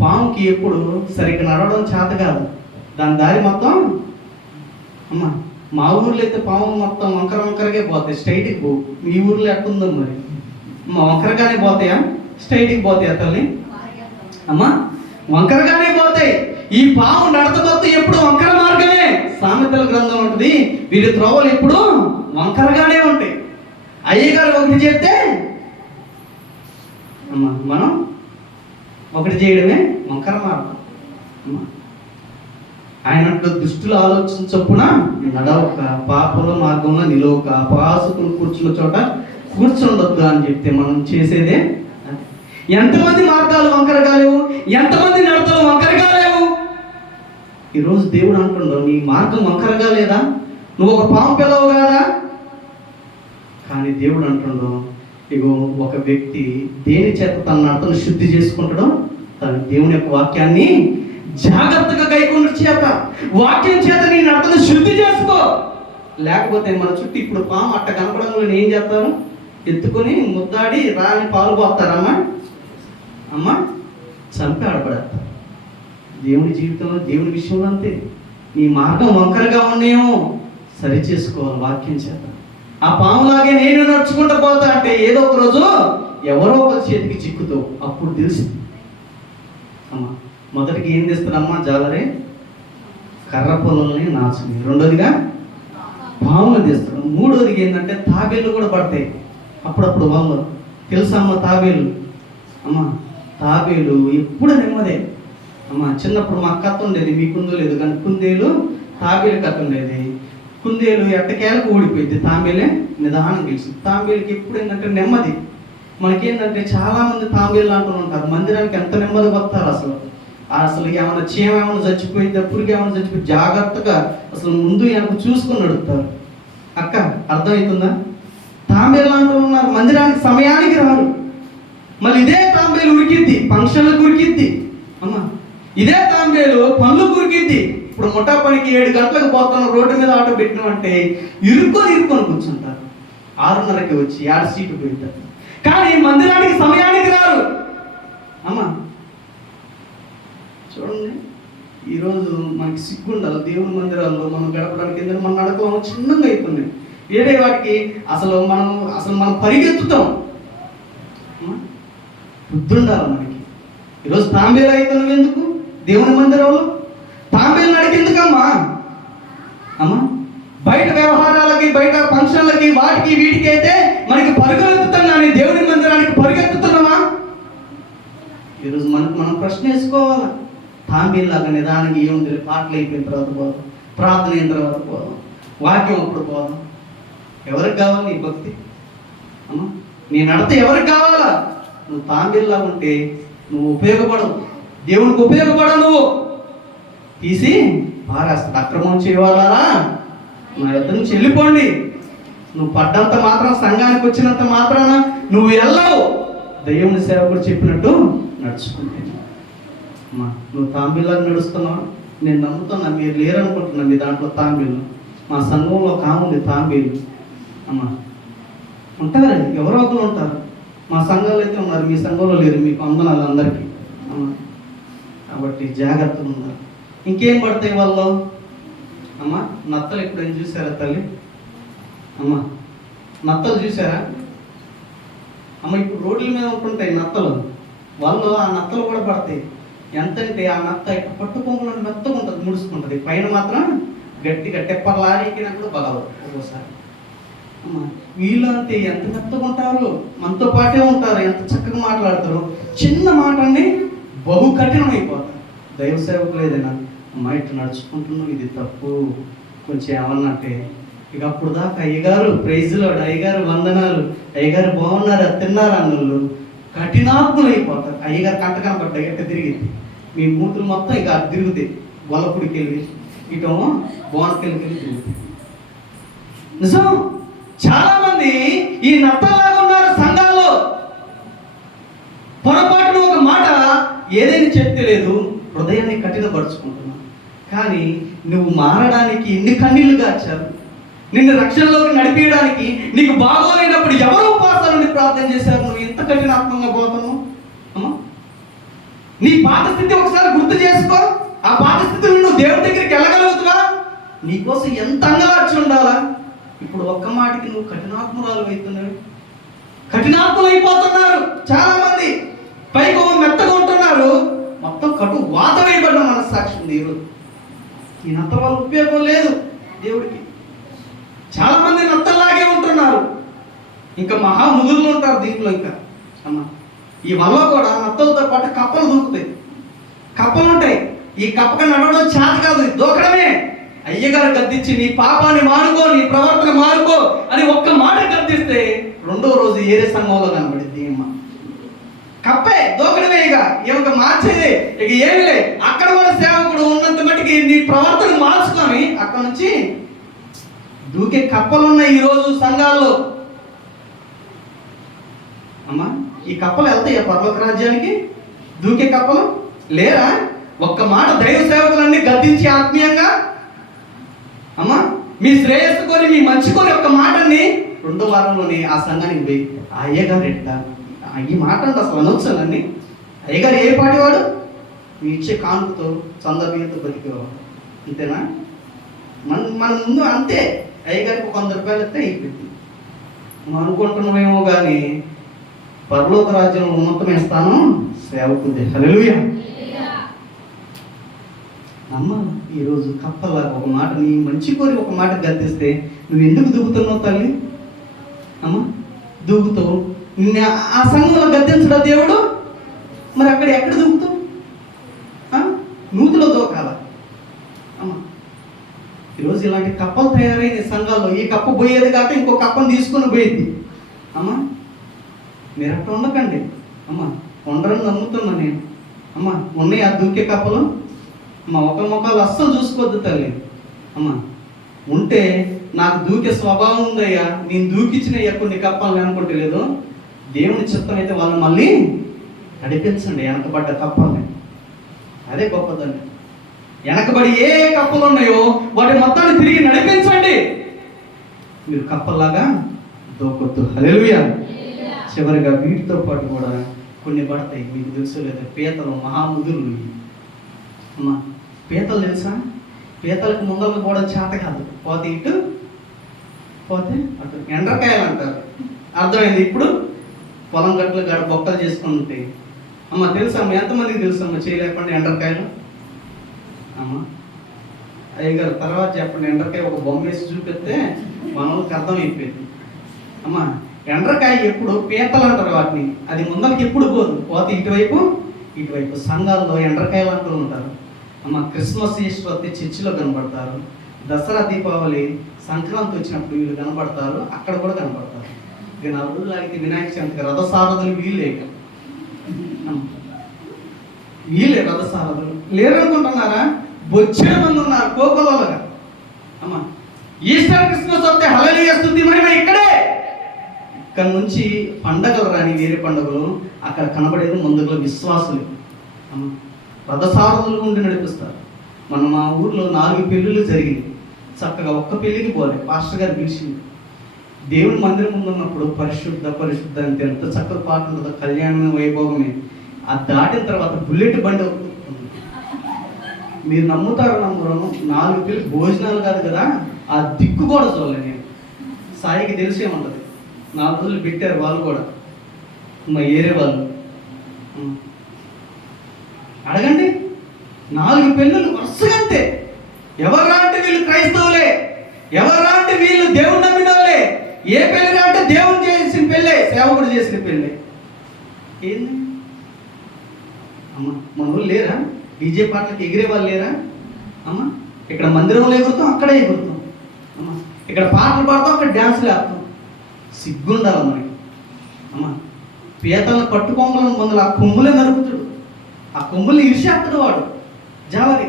పాముకి ఎప్పుడు సరిగ్గా నడవడం చేత కాదు, దాని దారి మొత్తం మా ఊర్లో అయితే పాము మొత్తం వంకర వంకరగా పోతాయి, స్ట్రైట్కి పో. మీ ఊర్లో ఎట్టుందో మరి? వంకరగానే పోతాయా, స్ట్రైట్కి పోతాయా తల్లి? వంకరగానే పోతాయి. ఈ పాము నడత మొత్తం ఎప్పుడు వంకర మార్గమే. సామెతల గ్రంథం ఉంటుంది, వీరి త్రోవలు ఎప్పుడు వంకరగానే ఉంటాయి. అయ్యగారు ఒకటి చేస్తే మనం ఒకటి చేయడమే వంకర మార్గం. ఆయన దుష్టుల ఆలోచన చొప్పున నడవక, పాపల మార్గంలో నిలవక, అపహాసకులు కూర్చున్న చోట కూర్చుండొద్దు అని చెప్తే మనం చేసేదే. ఎంతమంది మార్గాలు వంకరగా లేవు, ఎంతమంది నడతలు వంకరగా లేవు. ఈరోజు దేవుడు అంటుండవు, నీ మార్గం వంకరగా లేదా? నువ్వు ఒక పాము పిల్లవు కాదా? కానీ దేవుడు అంటుండవు, ఇగో ఒక వ్యక్తి దేని చేత తన నడతను శుద్ధి చేసుకుంటాడో, తన దేవుని యొక్క వాక్యాన్ని జాగ్రత్తగా కైకొన్న చేత, వాక్యం చేత నీ నడతను శుద్ధి చేసుకో. లేకపోతే మన చుట్టూ ఇప్పుడు పాము అట్ట కనపడంలో ఏం చేస్తారు? ఎత్తుకొని ముద్దాడి రాని పాలు పోతారమ్మా, చంపి ఆడపడతారు. దేవుని జీవితంలో, దేవుని విషయంలో అంతే. నీ మార్గం వంకరగా ఉన్నాయేమో సరి చేసుకోవాలి వాక్యం చేత. ఆ పాములాగే నేను నడుచుకుంటూ పోతా అంటే ఏదో ఒక రోజు ఎవరో ఒకరి చేతికి చిక్కుతావు, అప్పుడు తెలుసు. మొదటికి ఏం తెస్తారమ్మా జాలరే? కర్ర పొలంని నాచుని. రెండోదిగా పాములు తెస్తారు. మూడోదిగా ఏంటంటే తాబేళ్ళు కూడా పడతాయి అప్పుడప్పుడు వాళ్ళు. తెలుసా అమ్మ తాబేలు? అమ్మ తాబేలు ఎప్పుడు నెమ్మదే అమ్మ. చిన్నప్పుడు మా కథ ఉండేది, మీకుందో లేదు కానీ కుందేలు తాబేలు కథ ఉండేది. కుందేలు ఎట్టకేలకు ఓడిపోయింది, తాంబేలే నిదానం గెలిచింది. తాంబేలుకి ఎప్పుడు ఏంటంటే నెమ్మది. మనకేంటంటే చాలామంది తాంబేలు అంటూ ఉంటారు, మందిరానికి ఎంత నెమ్మదిగా వస్తారు అసలు ఏమైనా చీమ ఏమైనా చచ్చిపోయింది, పురుగు ఏమైనా చచ్చిపోయి జాగ్రత్తగా అసలు ముందు వెనక చూసుకొని నడుపుతారు. అక్క అర్థమవుతుందా? తాంబేలు అంటూ ఉన్నారు, మందిరానికి సమయానికి రారు. మళ్ళీ ఇదే తాంబేలు ఉరికిద్ది, ఫంక్షన్లకు ఉరికిద్ది అమ్మ. ఇదే తాంబేలు పనులకు ఉరికిద్ది. ఇప్పుడు ముఠా పనికి 7 గంటలకు పోతాను, రోడ్డు మీద ఆటో పెట్టినామంటే ఇరుక్కొని కూర్చుంటారు. 6:30కి వచ్చి 6 సీటు పోయింటారు. కానీ మందిరానికి సమయానికి రారు అమ్మ. చూడండి, ఈరోజు మనకి సిగ్గుండాలి దేవుని మందిరాల్లో మనం గడపడానికి. ఎందుకంటే మన నడకలు చిన్నగా అయిపోయినాయి. వేరే వాటికి అసలు మనం పరిగెత్తుతాం. బుద్ధి ఉండాలి మనకి. ఈరోజు తాంబేలు అవుతున్నాం ఎందుకు? దేవుని మందిరంలో తాంబేలు నడికెందుకమ్మా అమ్మా? బయట వ్యవహారాలకి, బయట ఫంక్షన్లకి, వాటికి వీటికి అయితే మనకి పరుగులెత్తుతాం, కానీ దేవుని మందిరానికి పరుగెత్తుతున్నామా? ఈరోజు మనం ప్రశ్న వేసుకోవాలా. తాంబేలులాగా నిదానికి ఏముంది, పాటలు అయిపోయిన తర్వాత పోదాం, ప్రార్థన అయిన తర్వాత పోదాం, వాక్యం అప్పుడు పోదాం. ఎవరికి కావాలి నీ భక్తి అమ్మా? నీ నడత ఎవరికి కావాలా? నువ్వు తాంబేలులాగా ఉంటే నువ్వు ఉపయోగపడవు, దేవునికి ఉపయోగపడవు. నువ్వు తీసి పారేస్తాడు. అక్రమం చేయవాలరా నా యొద్ద నుంచి వెళ్ళిపోండి. నువ్వు పడ్డంత మాత్రం, సంఘానికి వచ్చినంత మాత్రాన నువ్వు వెళ్ళవు. దైవుని సేవకుడు చెప్పినట్టు నడుచుకుంటే అమ్మా. నువ్వు తాంబేలులాగా నడుస్తున్నావు. నేను నమ్ముతున్నా మీరు లేరనుకుంటున్నా మీ దాంట్లో తాంబేలు. మా సంఘంలో కాముంది తాంబేలు అమ్మా. ఉంటారు, ఎవరో ఒకరు ఉంటారు. మా సంఘంలో అయితే ఉన్నారు, మీ సంఘంలో లేరు. మీకు వందనాలు అందరికీ అమ్మా. కాబట్టి జాగ్రత్తగా ఉన్నారు. ఇంకేం పడతాయి వాళ్ళు అమ్మ? నత్తలు ఎప్పుడైనా చూసారా తల్లి అమ్మ? నత్తలు చూసారా అమ్మ? ఇప్పుడు రోడ్ల మీద ఉంటుంటాయి నత్తలు. వాళ్ళు ఆ నత్తలు కూడా పడతాయి. ఎంతంటే ఆ నత్త ఇక్కడ పట్టుకోకుండా మెత్తగా ఉంటుంది, ముడుచుకుంటుంది. పైన మాత్రం గట్టిగా టెప్పర్ లారీకినప్పుడు బలవు ఒక్కోసారి అమ్మ. వీళ్ళు అంతే, ఎంత మెత్తగా ఉంటారు, మనతో పాటే ఉంటారు, ఎంత చక్కగా మాట్లాడతారు. చిన్న మాటని బహు కఠినం అయిపోతారు. దైవ సేవకు లేదైనా అమ్మ ఇట్లా నడుచుకుంటున్నావు, ఇది తప్పు, కొంచెం ఏమన్నంటే ఇక అప్పుడు దాకా అయ్యగారు ప్రైజ్లో, అయ్యగారు వందనాలు, అయ్యగారు బాగున్నారా, తిన్నారా అన్నోళ్ళు కఠినాత్ములు అయిపోతారు. అయ్యగారు కంట కనపడ్డా ఎట్ట తిరిగింది, మీ మూతులు మొత్తం ఇక తిరుగుతాయి. గొల్లపుడికి వెళ్ళి ఇటేమో బోనకెళ్ళి తిరుగుతాయి. నిజం, చాలామంది ఈ నత్తలాగా ఉన్నారు సంఘాల్లో. పొరపాటున ఒక మాట ఏదైనా చెప్తే లేదు, హృదయాన్ని కఠినపరుచుకుంటున్నావు. కానీ నువ్వు మారడానికి ఎన్ని కన్నీళ్లు గార్చారు, నిన్ను రక్షణలోకి నడిపించడానికి. నీకు బాగోలేనప్పుడు ఎవరో ఉపాసాలని ప్రార్థన చేశారు, నువ్వు ఎంత కఠినాత్మంగా పోతావు అమ్మా? నీ పాత స్థితి ఒకసారి గుర్తు చేసుకో. ఆ పాత స్థితిలో నువ్వు దేవుడి దగ్గరికి వెళ్ళగలుగుతున్నా? నీకోసం ఎంత అంగలార్చి ఉండాలా? ఇప్పుడు ఒక్క మాటకి నువ్వు కఠినాత్మురాలు అవుతున్నావు. కఠినాత్ములు అయిపోతున్నారు చాలా మంది. పైకి మెత్తగా ఉంటున్నారు, మొత్తం కటు వాత వేయబడిన మనస్సాక్షి ఉంది. ఈ నత్త వాళ్ళ ఉపయోగం లేదు దేవుడికి. చాలా మంది నత్తలాగే ఉంటున్నారు. ఇంకా మహా ముదురులు ఉంటారు దీంట్లో. ఇంకా అమ్మ ఈ వల్ల కూడా నత్తలతో పాటు కప్పలు దూకుతాయి. కప్పలు ఉంటాయి. ఈ కప్పక నడవడం చేత కాదు, దూకడమే. అయ్యగారు గద్దించి నీ పాపాన్ని మానుకో, నీ ప్రవర్తన మానుకో అని ఒక్క మాట గద్దిస్తే రెండో రోజు ఏరే సంఘంలో కనబడింది అమ్మ. కప్పే దూకడమే, ఇక మార్చేది ఇక ఏమి లే. అక్కడ కూడా సేవకుడు ఉన్నంత మట్టికి నీ ప్రవర్తన మార్చుకొని అక్కడ నుంచి దూకే కప్పలు ఉన్నాయి ఈరోజు సంఘాల్లో అమ్మా. ఈ కప్పలు వెళ్తాయి పర్లోక రాజ్యానికి? దూకే కప్పలు లేరా? ఒక్క మాట దైవ సేవకులన్నీ గద్దించి ఆత్మీయంగా అమ్మా మీ శ్రేయస్సు కొని, మీ మంచి కొని ఒక్క మాటని రెండో వారంలోనే ఆ సంఘానికి పోయి అయ్యగారు ఎట్లా ఈ మాట అంటే అసలు అనొచ్చానండి. అయ్యగారు ఏ పాటి వాడు? మీ ఇచ్చే కానుకతో చందబియ్యంతో బతికేవాడు. అంతేనా? మన ముందు అంతే. అయ్యగారికి 100 రూపాయలు ఇస్తే అయిపోయింది. మనం అనుకుంటున్నామేమో కానీ పరలోక రాజ్యంలో ఉన్నతమైన స్థానం సేవకుదే. హల్లెలూయా. అమ్మ ఈరోజు కప్పలాగా ఒక మాట నీ మంచి కోరి ఒక మాట గద్దిస్తే నువ్వు ఎందుకు దూకుతున్నావు తల్లి? అమ్మ దూకుతావు. ఆ సంఘంలో గద్దించడా దేవుడు? మరి అక్కడ ఎక్కడ దూకుతావు? నూతిలో దూకాల. అమ్మ ఈరోజు ఇలాంటి కప్పలు తయారైన సంఘాల్లో ఈ కప్ప పోయేది కాక ఇంకో కప్పను తీసుకుని పోయేది. అమ్మ మీరు అట్లా ఉండకండి. అమ్మ ఉండరని నమ్ముతున్నా నేను. అమ్మ ఉన్నాయి ఆ దూకే కప్పలు. అమ్మ ఒక మొక్కలు అస్సలు చూసుకోవద్దు తల్లి. అమ్మ ఉంటే నాకు దూకే స్వభావం ఉందయ్యా, నేను దూకిచ్చినయ్యా కొన్ని కప్పలు అనుకుంటే లేదు. దేవుని చిత్తం అయితే వాళ్ళు మళ్ళీ నడిపించండి వెనకబడ్డ కప్పల్ని. అదే గొప్పదండి. వెనకబడి ఏ కప్పలు ఉన్నాయో వాటి మొత్తాన్ని తిరిగి నడిపించండి. మీరు కప్పల్లాగా దూకొద్దు. హల్లెలూయా. చివరిగా వీటితో పాటు కూడా కొన్ని పడతాయి. మీకు తెలుసు లేదా, పీతలు మహాముదురులు. అమ్మ పీతలు తెలుసా? పీతలకు ముందరకు కూడా చేత కాదు. పోతే ఇటు పోతే అటు. ఎండ్రకాయలు అంటారు. అర్థమైంది ఇప్పుడు? పొలం గట్లు గడ బొక్కలు చేసుకుని ఉంటాయి. అమ్మ తెలుసమ్మ, ఎంతమందికి తెలుసమ్మ చేయలేకుండా ఎండ్రకాయలు? అమ్మ అయ్యగారు తర్వాత చెప్పండి. ఎండ్రకాయ ఒక బొమ్మ వేసి చూపిస్తే మనకి అర్థమైపోయింది. అమ్మ ఎండ్రకాయ ఎప్పుడు పీతలు అంటారు వాటిని. అది ముందరికి ఎప్పుడు పోదు. పోతే ఇటువైపు ఇటువైపు. సంఘాల్లో ఎండ్రకాయలు అంటూ ఉంటారు. అమ్మ క్రిస్మస్ ఈస్టర్ వస్తే చర్చిలో కనబడతారు. దసరా దీపావళి సంక్రాంతి వచ్చినప్పుడు వీళ్ళు కనబడతారు. అక్కడ కూడా కనబడతారు. ఇక 4 రోజులు అయితే వినాయక చవితికి రథసారథులు వీళ్ళే. వీళ్ళే రథసారథులు. లేరు అనుకుంటున్నారా? బొచ్చిన మంది ఉన్నారు కోకొల్లలుగా. అమ్మ ఈస్టర్ క్రిస్మస్ వస్తే హల్లెలూయా స్తుతి మహిమ ఇక్కడే. ఇక్కడ నుంచి పండగలు రాని వేరే పండుగలు అక్కడ కనబడేది ముందుగా విశ్వాసులు. రథసారథులు ఉండి నడిపిస్తారు. మా ఊర్లో 4 పెళ్ళిళ్ళు జరిగింది. చక్కగా ఒక్క పెళ్ళికి పోలే. పాస్టర్ గారు పిలిచింది. దేవుని మందిరం ముందు ఉన్నప్పుడు పరిశుద్ధ పరిశుద్ధ అంటే ఎంత చక్కగా పాట ఉంటుందో, కళ్యాణమే వైభోగమే. ఆ దాటిన తర్వాత బుల్లెట్ బండి. మీరు నమ్ముతారు నమ్మరు, 4 పెళ్ళి భోజనాలు కాదు కదా, ఆ దిక్కు కూడా చూడలే నేను. సాయికి తెలిసే ఉంటుంది. 4 రోజులు పెట్టారు వాళ్ళు కూడా, మా ఏరే వాళ్ళు. అడగండి, 4 పెళ్ళిళ్ళు వరుసగా అంతే. ఎవరా అంటే వీళ్ళు క్రైస్తవులే, ఎవరా అంటే వీళ్ళు దేవుడు నమ్మిన వాళ్ళే. ఏ పెళ్ళిరా అంటే దేవుడు చేసిన పెళ్ళే, సేవకుడు చేసిన పెళ్ళే. ఏంది అమ్మ మన వాళ్ళు లేరా? డీజే పాటలకు ఎగిరే వాళ్ళు లేరా? అమ్మ ఇక్కడ మందిరంలో ఎగురుతాం, అక్కడే ఎగురుతాం. అమ్మ ఇక్కడ పాటలు పాడతాం, అక్కడ డ్యాన్సులు వేస్తాం. సిగ్గుండాలి మనకి. అమ్మ పీతలను పట్టుకోగలను మందులు ఆ కొమ్ములే నరుకుతాడు. ఆ కొమ్ముల్ని ఇరిసేస్తాడు వాడు జావరి.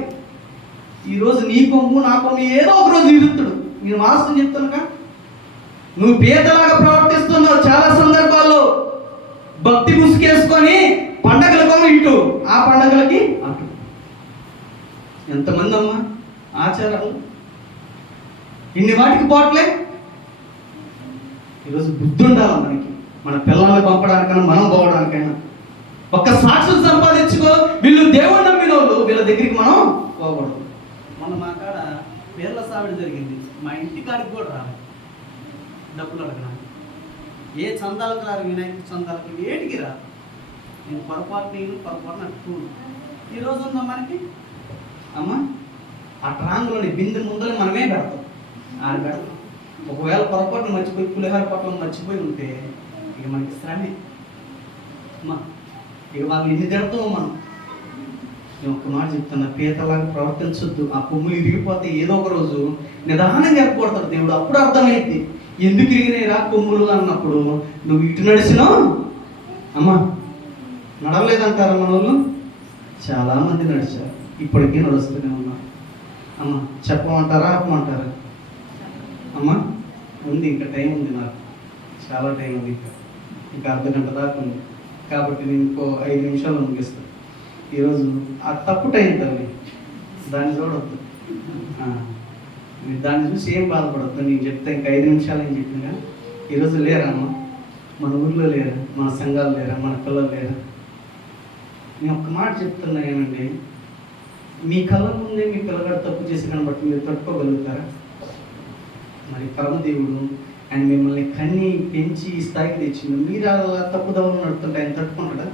ఈరోజు నీ కొమ్ము నా కొమ్ము ఏదో ఒక రోజు ఇరుతాడు. నేను వాస్తవం చెప్తానుగా, నువ్వు పీతలాగా ప్రవర్తిస్తున్నావు. చాలా సందర్భాల్లో భక్తి ముసుకేసుకొని పండగలకు ఇటు, ఆ పండగలకి అటు. ఎంతమంది అమ్మా ఆచారాలు, ఇన్ని వాటికి పోవట్లే. ఈరోజు బుద్ధి ఉండాలి మనకి, మన పిల్లల్ని పంపడానికైనా మనం పోవడానికైనా. ఒక్క సాక్షులు సంపాదించుకో. వీళ్ళు దేవుడు నమ్మిన వాళ్ళు, వీళ్ళ దగ్గరికి మనం పోకూడదు. మా కాడ పేర్ల సావిడి జరిగింది. మా ఇంటి కాడికి కూడా రాలేదు డబ్బులు అడగడానికి. ఏ చందాలకు రారు, వినాయక చందాలకు ఏటికి రారు. నేను పొరపాటున అట్టుకోను. ఈరోజు ఉందా మనకి అమ్మ ఆ ట్రాంగులోని బిందె ముందర మనమే పెడతాం, ఆడ పెడతాం. ఒకవేళ పొరపాటున మర్చిపోయి పులిహార పట్ల మర్చిపోయి ఉంటే ఇక మనకి శ్రమే అమ్మా. ఇక వాళ్ళని ఎన్ని తిడతామో మనం. నేను ఒక్క మాట చెప్తున్నా, పీతలాగా ప్రవర్తించొద్దు. ఆ కొమ్ములు ఇరిగిపోతే ఏదో ఒక రోజు నిదానంగా ఎరగొడతాడు దేవుడు. అప్పుడు అర్థమైంది ఎందుకు ఇరిగినాయిరా కొమ్ములు అన్నప్పుడు. నువ్వు ఇటు నడిచినావు అమ్మా, నడవలేదంటారా మన వాళ్ళు? చాలామంది నడిచారు, ఇప్పటికీ నడుస్తూనే ఉన్నారు. అమ్మ చెప్పమంటారా ఆపమంటారా? అమ్మ ఉంది, ఇంకా టైం ఉంది, నాకు చాలా టైం ఉంది, ఇంకా అర్ధ గంట దాకా ఉంది. కాబట్టి నేను ఇంకో 5 నిమిషాలు ముగిస్తాను. ఈరోజు ఆ తప్పు టైం తల్లి, దాన్ని చూడవద్దు. మీరు దాన్ని చూసి ఏం బాధపడద్దు. నేను చెప్తే ఇంకా 5 నిమిషాలు ఏం చెప్పినా. ఈరోజు లేరా అమ్మ? మన ఊళ్ళో లేరా? మన సంఘాలు లేరా? మన పిల్లలు లేరా? నేను ఒక్క మాట చెప్తున్నా ఏమండి, మీ కళ్ళ ముందే మీ పిల్లగాడు తప్పు చేసి కనబట్టి మీరు తట్టుకోగలుగుతారా? మరి పరమదేవుడు ఆయన మిమ్మల్ని కన్ని పెంచి ఈ స్థాయికి తెచ్చిండు. మీరు అలా తప్పుదవలు నడుతుంటే ఆయన తట్టుకుంటాడా?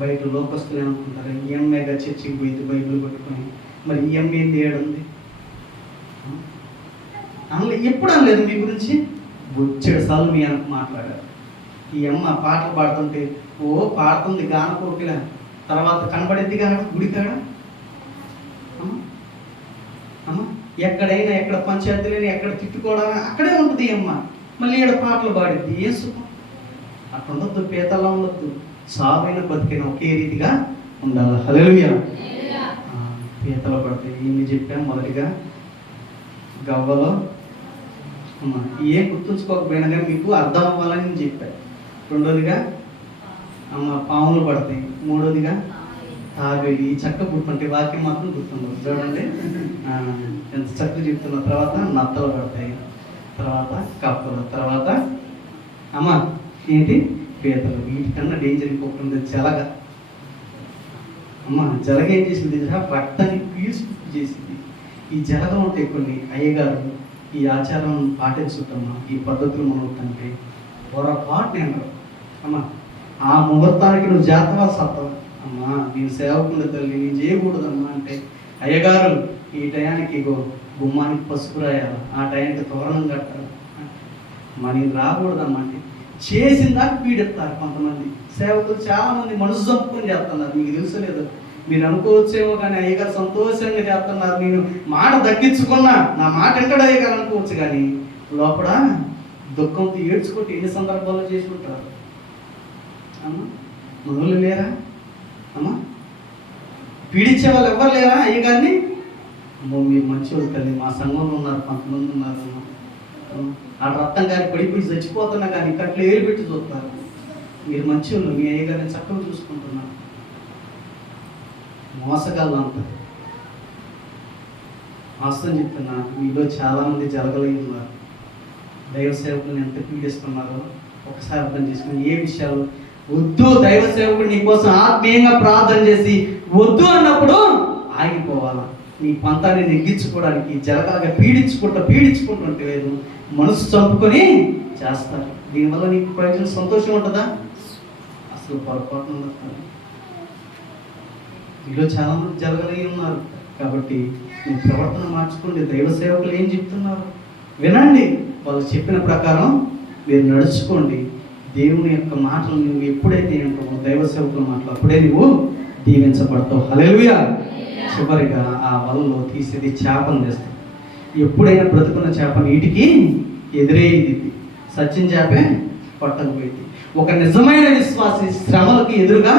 బయట లోకస్తులు ఏమనుకుంటారు, ఈఎంఐగా చర్చికి పోయితే బైబిల్ పట్టుకొని, మరి ఈఎంఐ ఏంది ఏడుంది అందులో ఎప్పుడు అనలేదు మీ గురించి. వచ్చాడు సార్లు మీ అన్న మాట్లాడారు. ఈ అమ్మ పాటలు పాడుతుంటే పాడుతుంది గాన కోకిల, తర్వాత కనబడిద్ది కాడ గుడి కాడ అమ్మ ఎక్కడైనా ఎక్కడ పంచాయతీలని ఎక్కడ తిట్టుకోవడం అక్కడే ఉంటుంది అమ్మ. మళ్ళీ ఇక్కడ పాటలు పాడిద్ది. ఏ సుఖం అక్కడ ఉండొద్దు, పీతలా ఉండొద్దు, సావైన బతికిన ఒకే రీతిగా ఉండాలి. హల్లెలూయా. పీతలు పడతాయి. ఏమి చెప్పాం మొదటిగా గవ్వలో అమ్మ ఏం గుర్తుంచుకోకపోయినా కానీ మీకు అర్థం అవ్వాలని నేను చెప్పాను. రెండోదిగా అమ్మ పాములు పడతాయి. మూడోదిగా తాబేలు. ఈ చక్క గుర్తుంటే వాక్యం మాత్రం గుర్తుండదు. చూడండి ఎంత చక్కగా చెప్తున్న. తర్వాత నత్తలు పడతాయి, తర్వాత కప్పలు, తర్వాత అమ్మ ఏంటి పీతలు. వీటికన్నా డేంజర్ ఇంకొకటి జలగ. అమ్మ జలగ ఏం చేసింది, రక్తాన్ని పీల్చుకు చేసింది. ఈ జలగ ఉంటాయి కొన్ని అయ్యగారు ఈ ఆచారం పాటించుకుంటామా, ఈ పద్ధతులు మనం అంటే పొరపాటు నేను అమ్మ ఆ ముహూర్తానికి నువ్వు జాతవా సత్తవా, అమ్మా నేను సేవకుండా తల్లి నేను చేయకూడదమ్మా అంటే, అయ్యగారు ఈ టయానికి గుమ్మానికి పసుపు రాయాలి, ఆ టయానికి తోరణం కట్టాలి, మరి రాకూడదమ్మా అంటే చేసిందాక పీడెత్తారు కొంతమంది సేవకులు. చాలామంది మనసు చంపుకొని చేస్తున్నారు. మీకు తెలుసలేదు, మీరు అనుకోవచ్చేమో కానీ అయ్యగారు సంతోషంగా చేస్తున్నారు, నేను మాట దక్కించుకున్నా, నా మాట ఎంటడు అయ్యగారు అనుకోవచ్చు, కానీ లోపల దుఃఖంతో ఏడ్చుకుంటూ ఎన్ని సందర్భాల్లో చేసి ఉంటారు. అమ్మ మనోళ్ళు లేరా అమ్మ, పీడించే వాళ్ళు ఎవరు లేరా అయ్యగారిని? అమ్మో మీరు మంచివాళ్ళు తల్లి, మా సంఘంలో ఉన్నారు, కొంతమంది ఉన్నారు, ఆ రక్తం గారి పడిపోయి చచ్చిపోతున్నా కానీ కట్లు ఏలు పెట్టి చూస్తారు. మీరు మంచివాళ్ళు, మీ అయ్యగారిని చక్కగా చూసుకుంటున్నారు. మోసగాళ్ళు అంటారు. వాస్తవం చెప్తున్నా, మీలో చాలామంది జరగలేని ఉన్నారు. దైవ సేవకులను ఎంత పీడిస్తున్నారో ఒకసారి అర్థం చేసుకుని, ఏ విషయాలు వద్దు దైవ సేవకుడు నీకోసం ఆత్మీయంగా ప్రార్థన చేసి వద్దు అన్నప్పుడు ఆగిపోవాలా. నీ పంతాన్ని నెగ్గించుకోవడానికి జరగాగా పీడించుకుంటుంటే లేదు, మనసు చంపుకొని చేస్తారు. దీనివల్ల నీకు ప్రయోజనం సంతోషం ఉంటుందా? అసలు పొరపాటు ఉండదు. మీలో చాలా మంది జరగలేని ఉన్నారు. కాబట్టి మీ ప్రవర్తన మార్చుకోండి. దైవ సేవకులు ఏం చెప్తున్నారు వినండి, వాళ్ళు చెప్పిన ప్రకారం మీరు నడుచుకోండి. దేవుని యొక్క మాటలు నువ్వు ఎప్పుడైతే ఏంటావో, దైవ సేవకుల మాటలు, అప్పుడే నువ్వు దీవించబడతావు. హల్లెలూయా. చివరిగా ఆ వలలో తీసేది చేపను తెస్తావు. ఎప్పుడైనా బ్రతుకున్న చేప నీటికి ఎదురేది, సత్యం చేపే పట్టకపోయింది. ఒక నిజమైన విశ్వాసి శ్రమలకు ఎదురుగా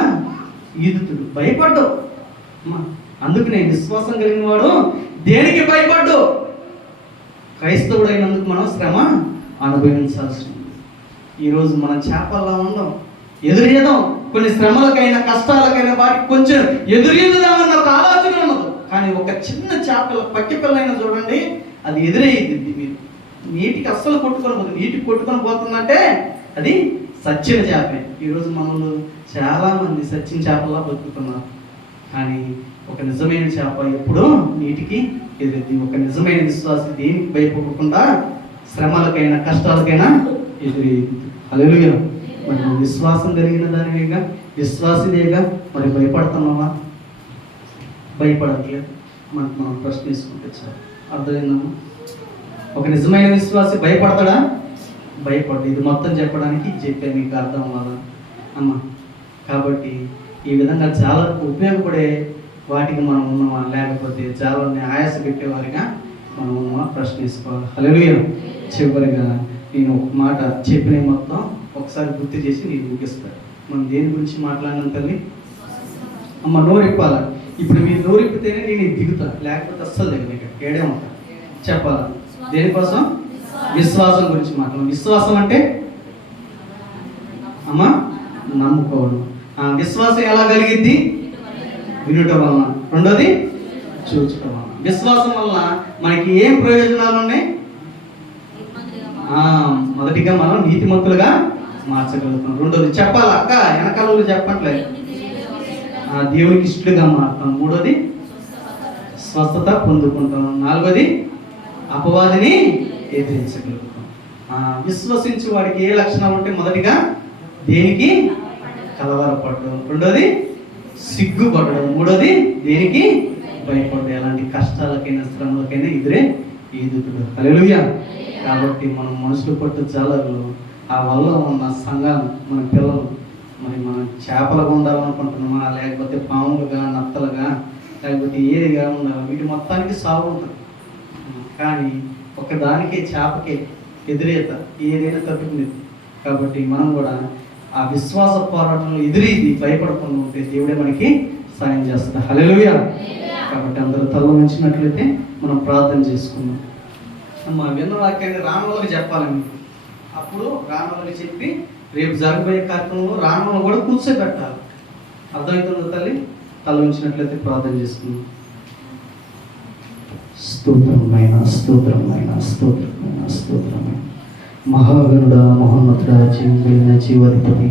ఈదుతుడు, భయపడ్డు. అందుకనే విశ్వాసం కలిగిన వాడు దేనికి భయపడ్డు. క్రైస్తవుడైనందుకు మనం శ్రమ అనుభవించాల్సి ఉంది. ఈరోజు మనం చేపల్లా ఉందాం, ఎదురేదాం. కొన్ని శ్రమలకైనా కష్టాలకైనా వాటికి కొంచెం ఎదురేదామన్న ఒక ఆలోచన ఉండదు. కానీ ఒక చిన్న చేపల పక్కి పిల్లైనా చూడండి, అది ఎదురయ్యింది. మీరు నీటికి అస్సలు కొట్టుకొని పోతుంది. నీటికి కొట్టుకొని పోతుందంటే అది సచ్చిన చేపే. ఈరోజు మనలో చాలామంది సచ్చిన చేపల్లా బతుకుతున్నారు. కానీ ఒక నిజమైన చేప ఎప్పుడూ నీటికి ఎదురుద్ది. ఒక నిజమైన విశ్వాసి దేనికి భయపడకుండా శ్రమలకైనా కష్టాలకైనా ఎదురేది. హల్లెలూయా. మరి విశ్వాసం కలిగిన దానివేగా, విశ్వాసిదేగా, మరి భయపడుతున్నావా? భయపడట్లేదు. మనకు మనం ప్రశ్న వేసుకుంటే చాలు. అర్థమైందమ్మా? ఒక నిజమైన విశ్వాసి భయపడతాడా? భయపడ్డు. ఇది మొత్తం చెప్పడానికి చెప్పే మీకు అర్థం అవ్వాలా అమ్మ. కాబట్టి ఈ విధంగా చాలా ఉపయోగపడే వాటికి మనం ఉన్నామా, లేకపోతే చాలా ఆయాస పెట్టేవారిగా మనం ఉన్నామా ప్రశ్నించుకోవాలి. హల్లెలూయా. చివరిగా నేను ఒక మాట చెప్పిన మొత్తం ఒకసారి గుర్తు చేసి నేను ముగిస్తాను. మనం దేని గురించి మాట్లాడిన తల్లి అమ్మ, నోరిప్పాల. ఇప్పుడు మీరు నోరిప్పితేనే నేను దిగుతాను, లేకపోతే అస్సలు దిగను. ఇక్కడ ఏడే ఉంటాను. చెప్పాలా దేనికోసం? విశ్వాసం గురించి మాట్లాడాలి. విశ్వాసం అంటే అమ్మా నమ్ముకోవడం. విశ్వాసం ఎలా కలిగిద్ది? వినుట వలన. రెండోది చూచడం వలన. విశ్వాసం వలన మనకి ఏం ప్రయోజనాలు ఉన్నాయి? మొదటిగా మనం నీతిమంతులుగా మార్చగలుగుతాం. రెండోది చెప్పాలి అక్క, వెనకాల చెప్పట్లేదు, దేవునికి ఇష్టలుగా మారుతాం. మూడోది స్వస్థత పొందుకుంటాం. నాలుగోది అపవాదిని ఎదిరించగలుగుతాం. విశ్వసించి వాడికి ఏ లక్షణాలు ఉంటాయి? మొదటిగా దేనికి కలవరపడడం, రెండోది సిగ్గుపడడం, మూడోది దేనికి భయపడడం. ఎలాంటి కష్టాలకైనా శ్రమలకైనా ఈదుతుడు. హల్లెలూయా. కాబట్టి మనం మనుషులు పట్టు జాలర్లు ఆ వల్ల ఉన్న సంఘాలు, మన పిల్లలు మరి మనం చేపలుగా ఉండాలనుకుంటున్నామా, లేకపోతే పాములుగా, నత్తలుగా, లేకపోతే ఏదిగా ఉండాలి, వీటి మొత్తానికి సాగు ఉంటుంది. కానీ ఒకదానికే, చేపకే ఎదురేత ఏదైనా తట్టుకునేది. కాబట్టి మనం కూడా ఆ విశ్వాస పోరాటంలో ఎదురీది భయపడకుండా ఉంటే దేవుడే మనకి సాయం చేస్తాడు. హల్లెలూయా. కాబట్టి అందరూ తల ఉంచినట్లయితే మనం ప్రార్థన చేసుకుందాం. మా విన్న వాక్యాన్ని రానులకు చెప్పాలని, అప్పుడు రానులకు చెప్పి రేపు జరగబోయే కార్యక్రమంలో రానులు కూడా కూర్చోబెట్టాలి. అర్థమవుతుందో తల్లి? తల ఉంచినట్లయితే ప్రార్థన చేసుకుందాం. స్తోత్రమైన స్తోత్రమైన స్తోత్రమైన స్తోత్రమైన మహాగణుడ, మహోన్నతుడ, జీవుడైన జీవాధిపతి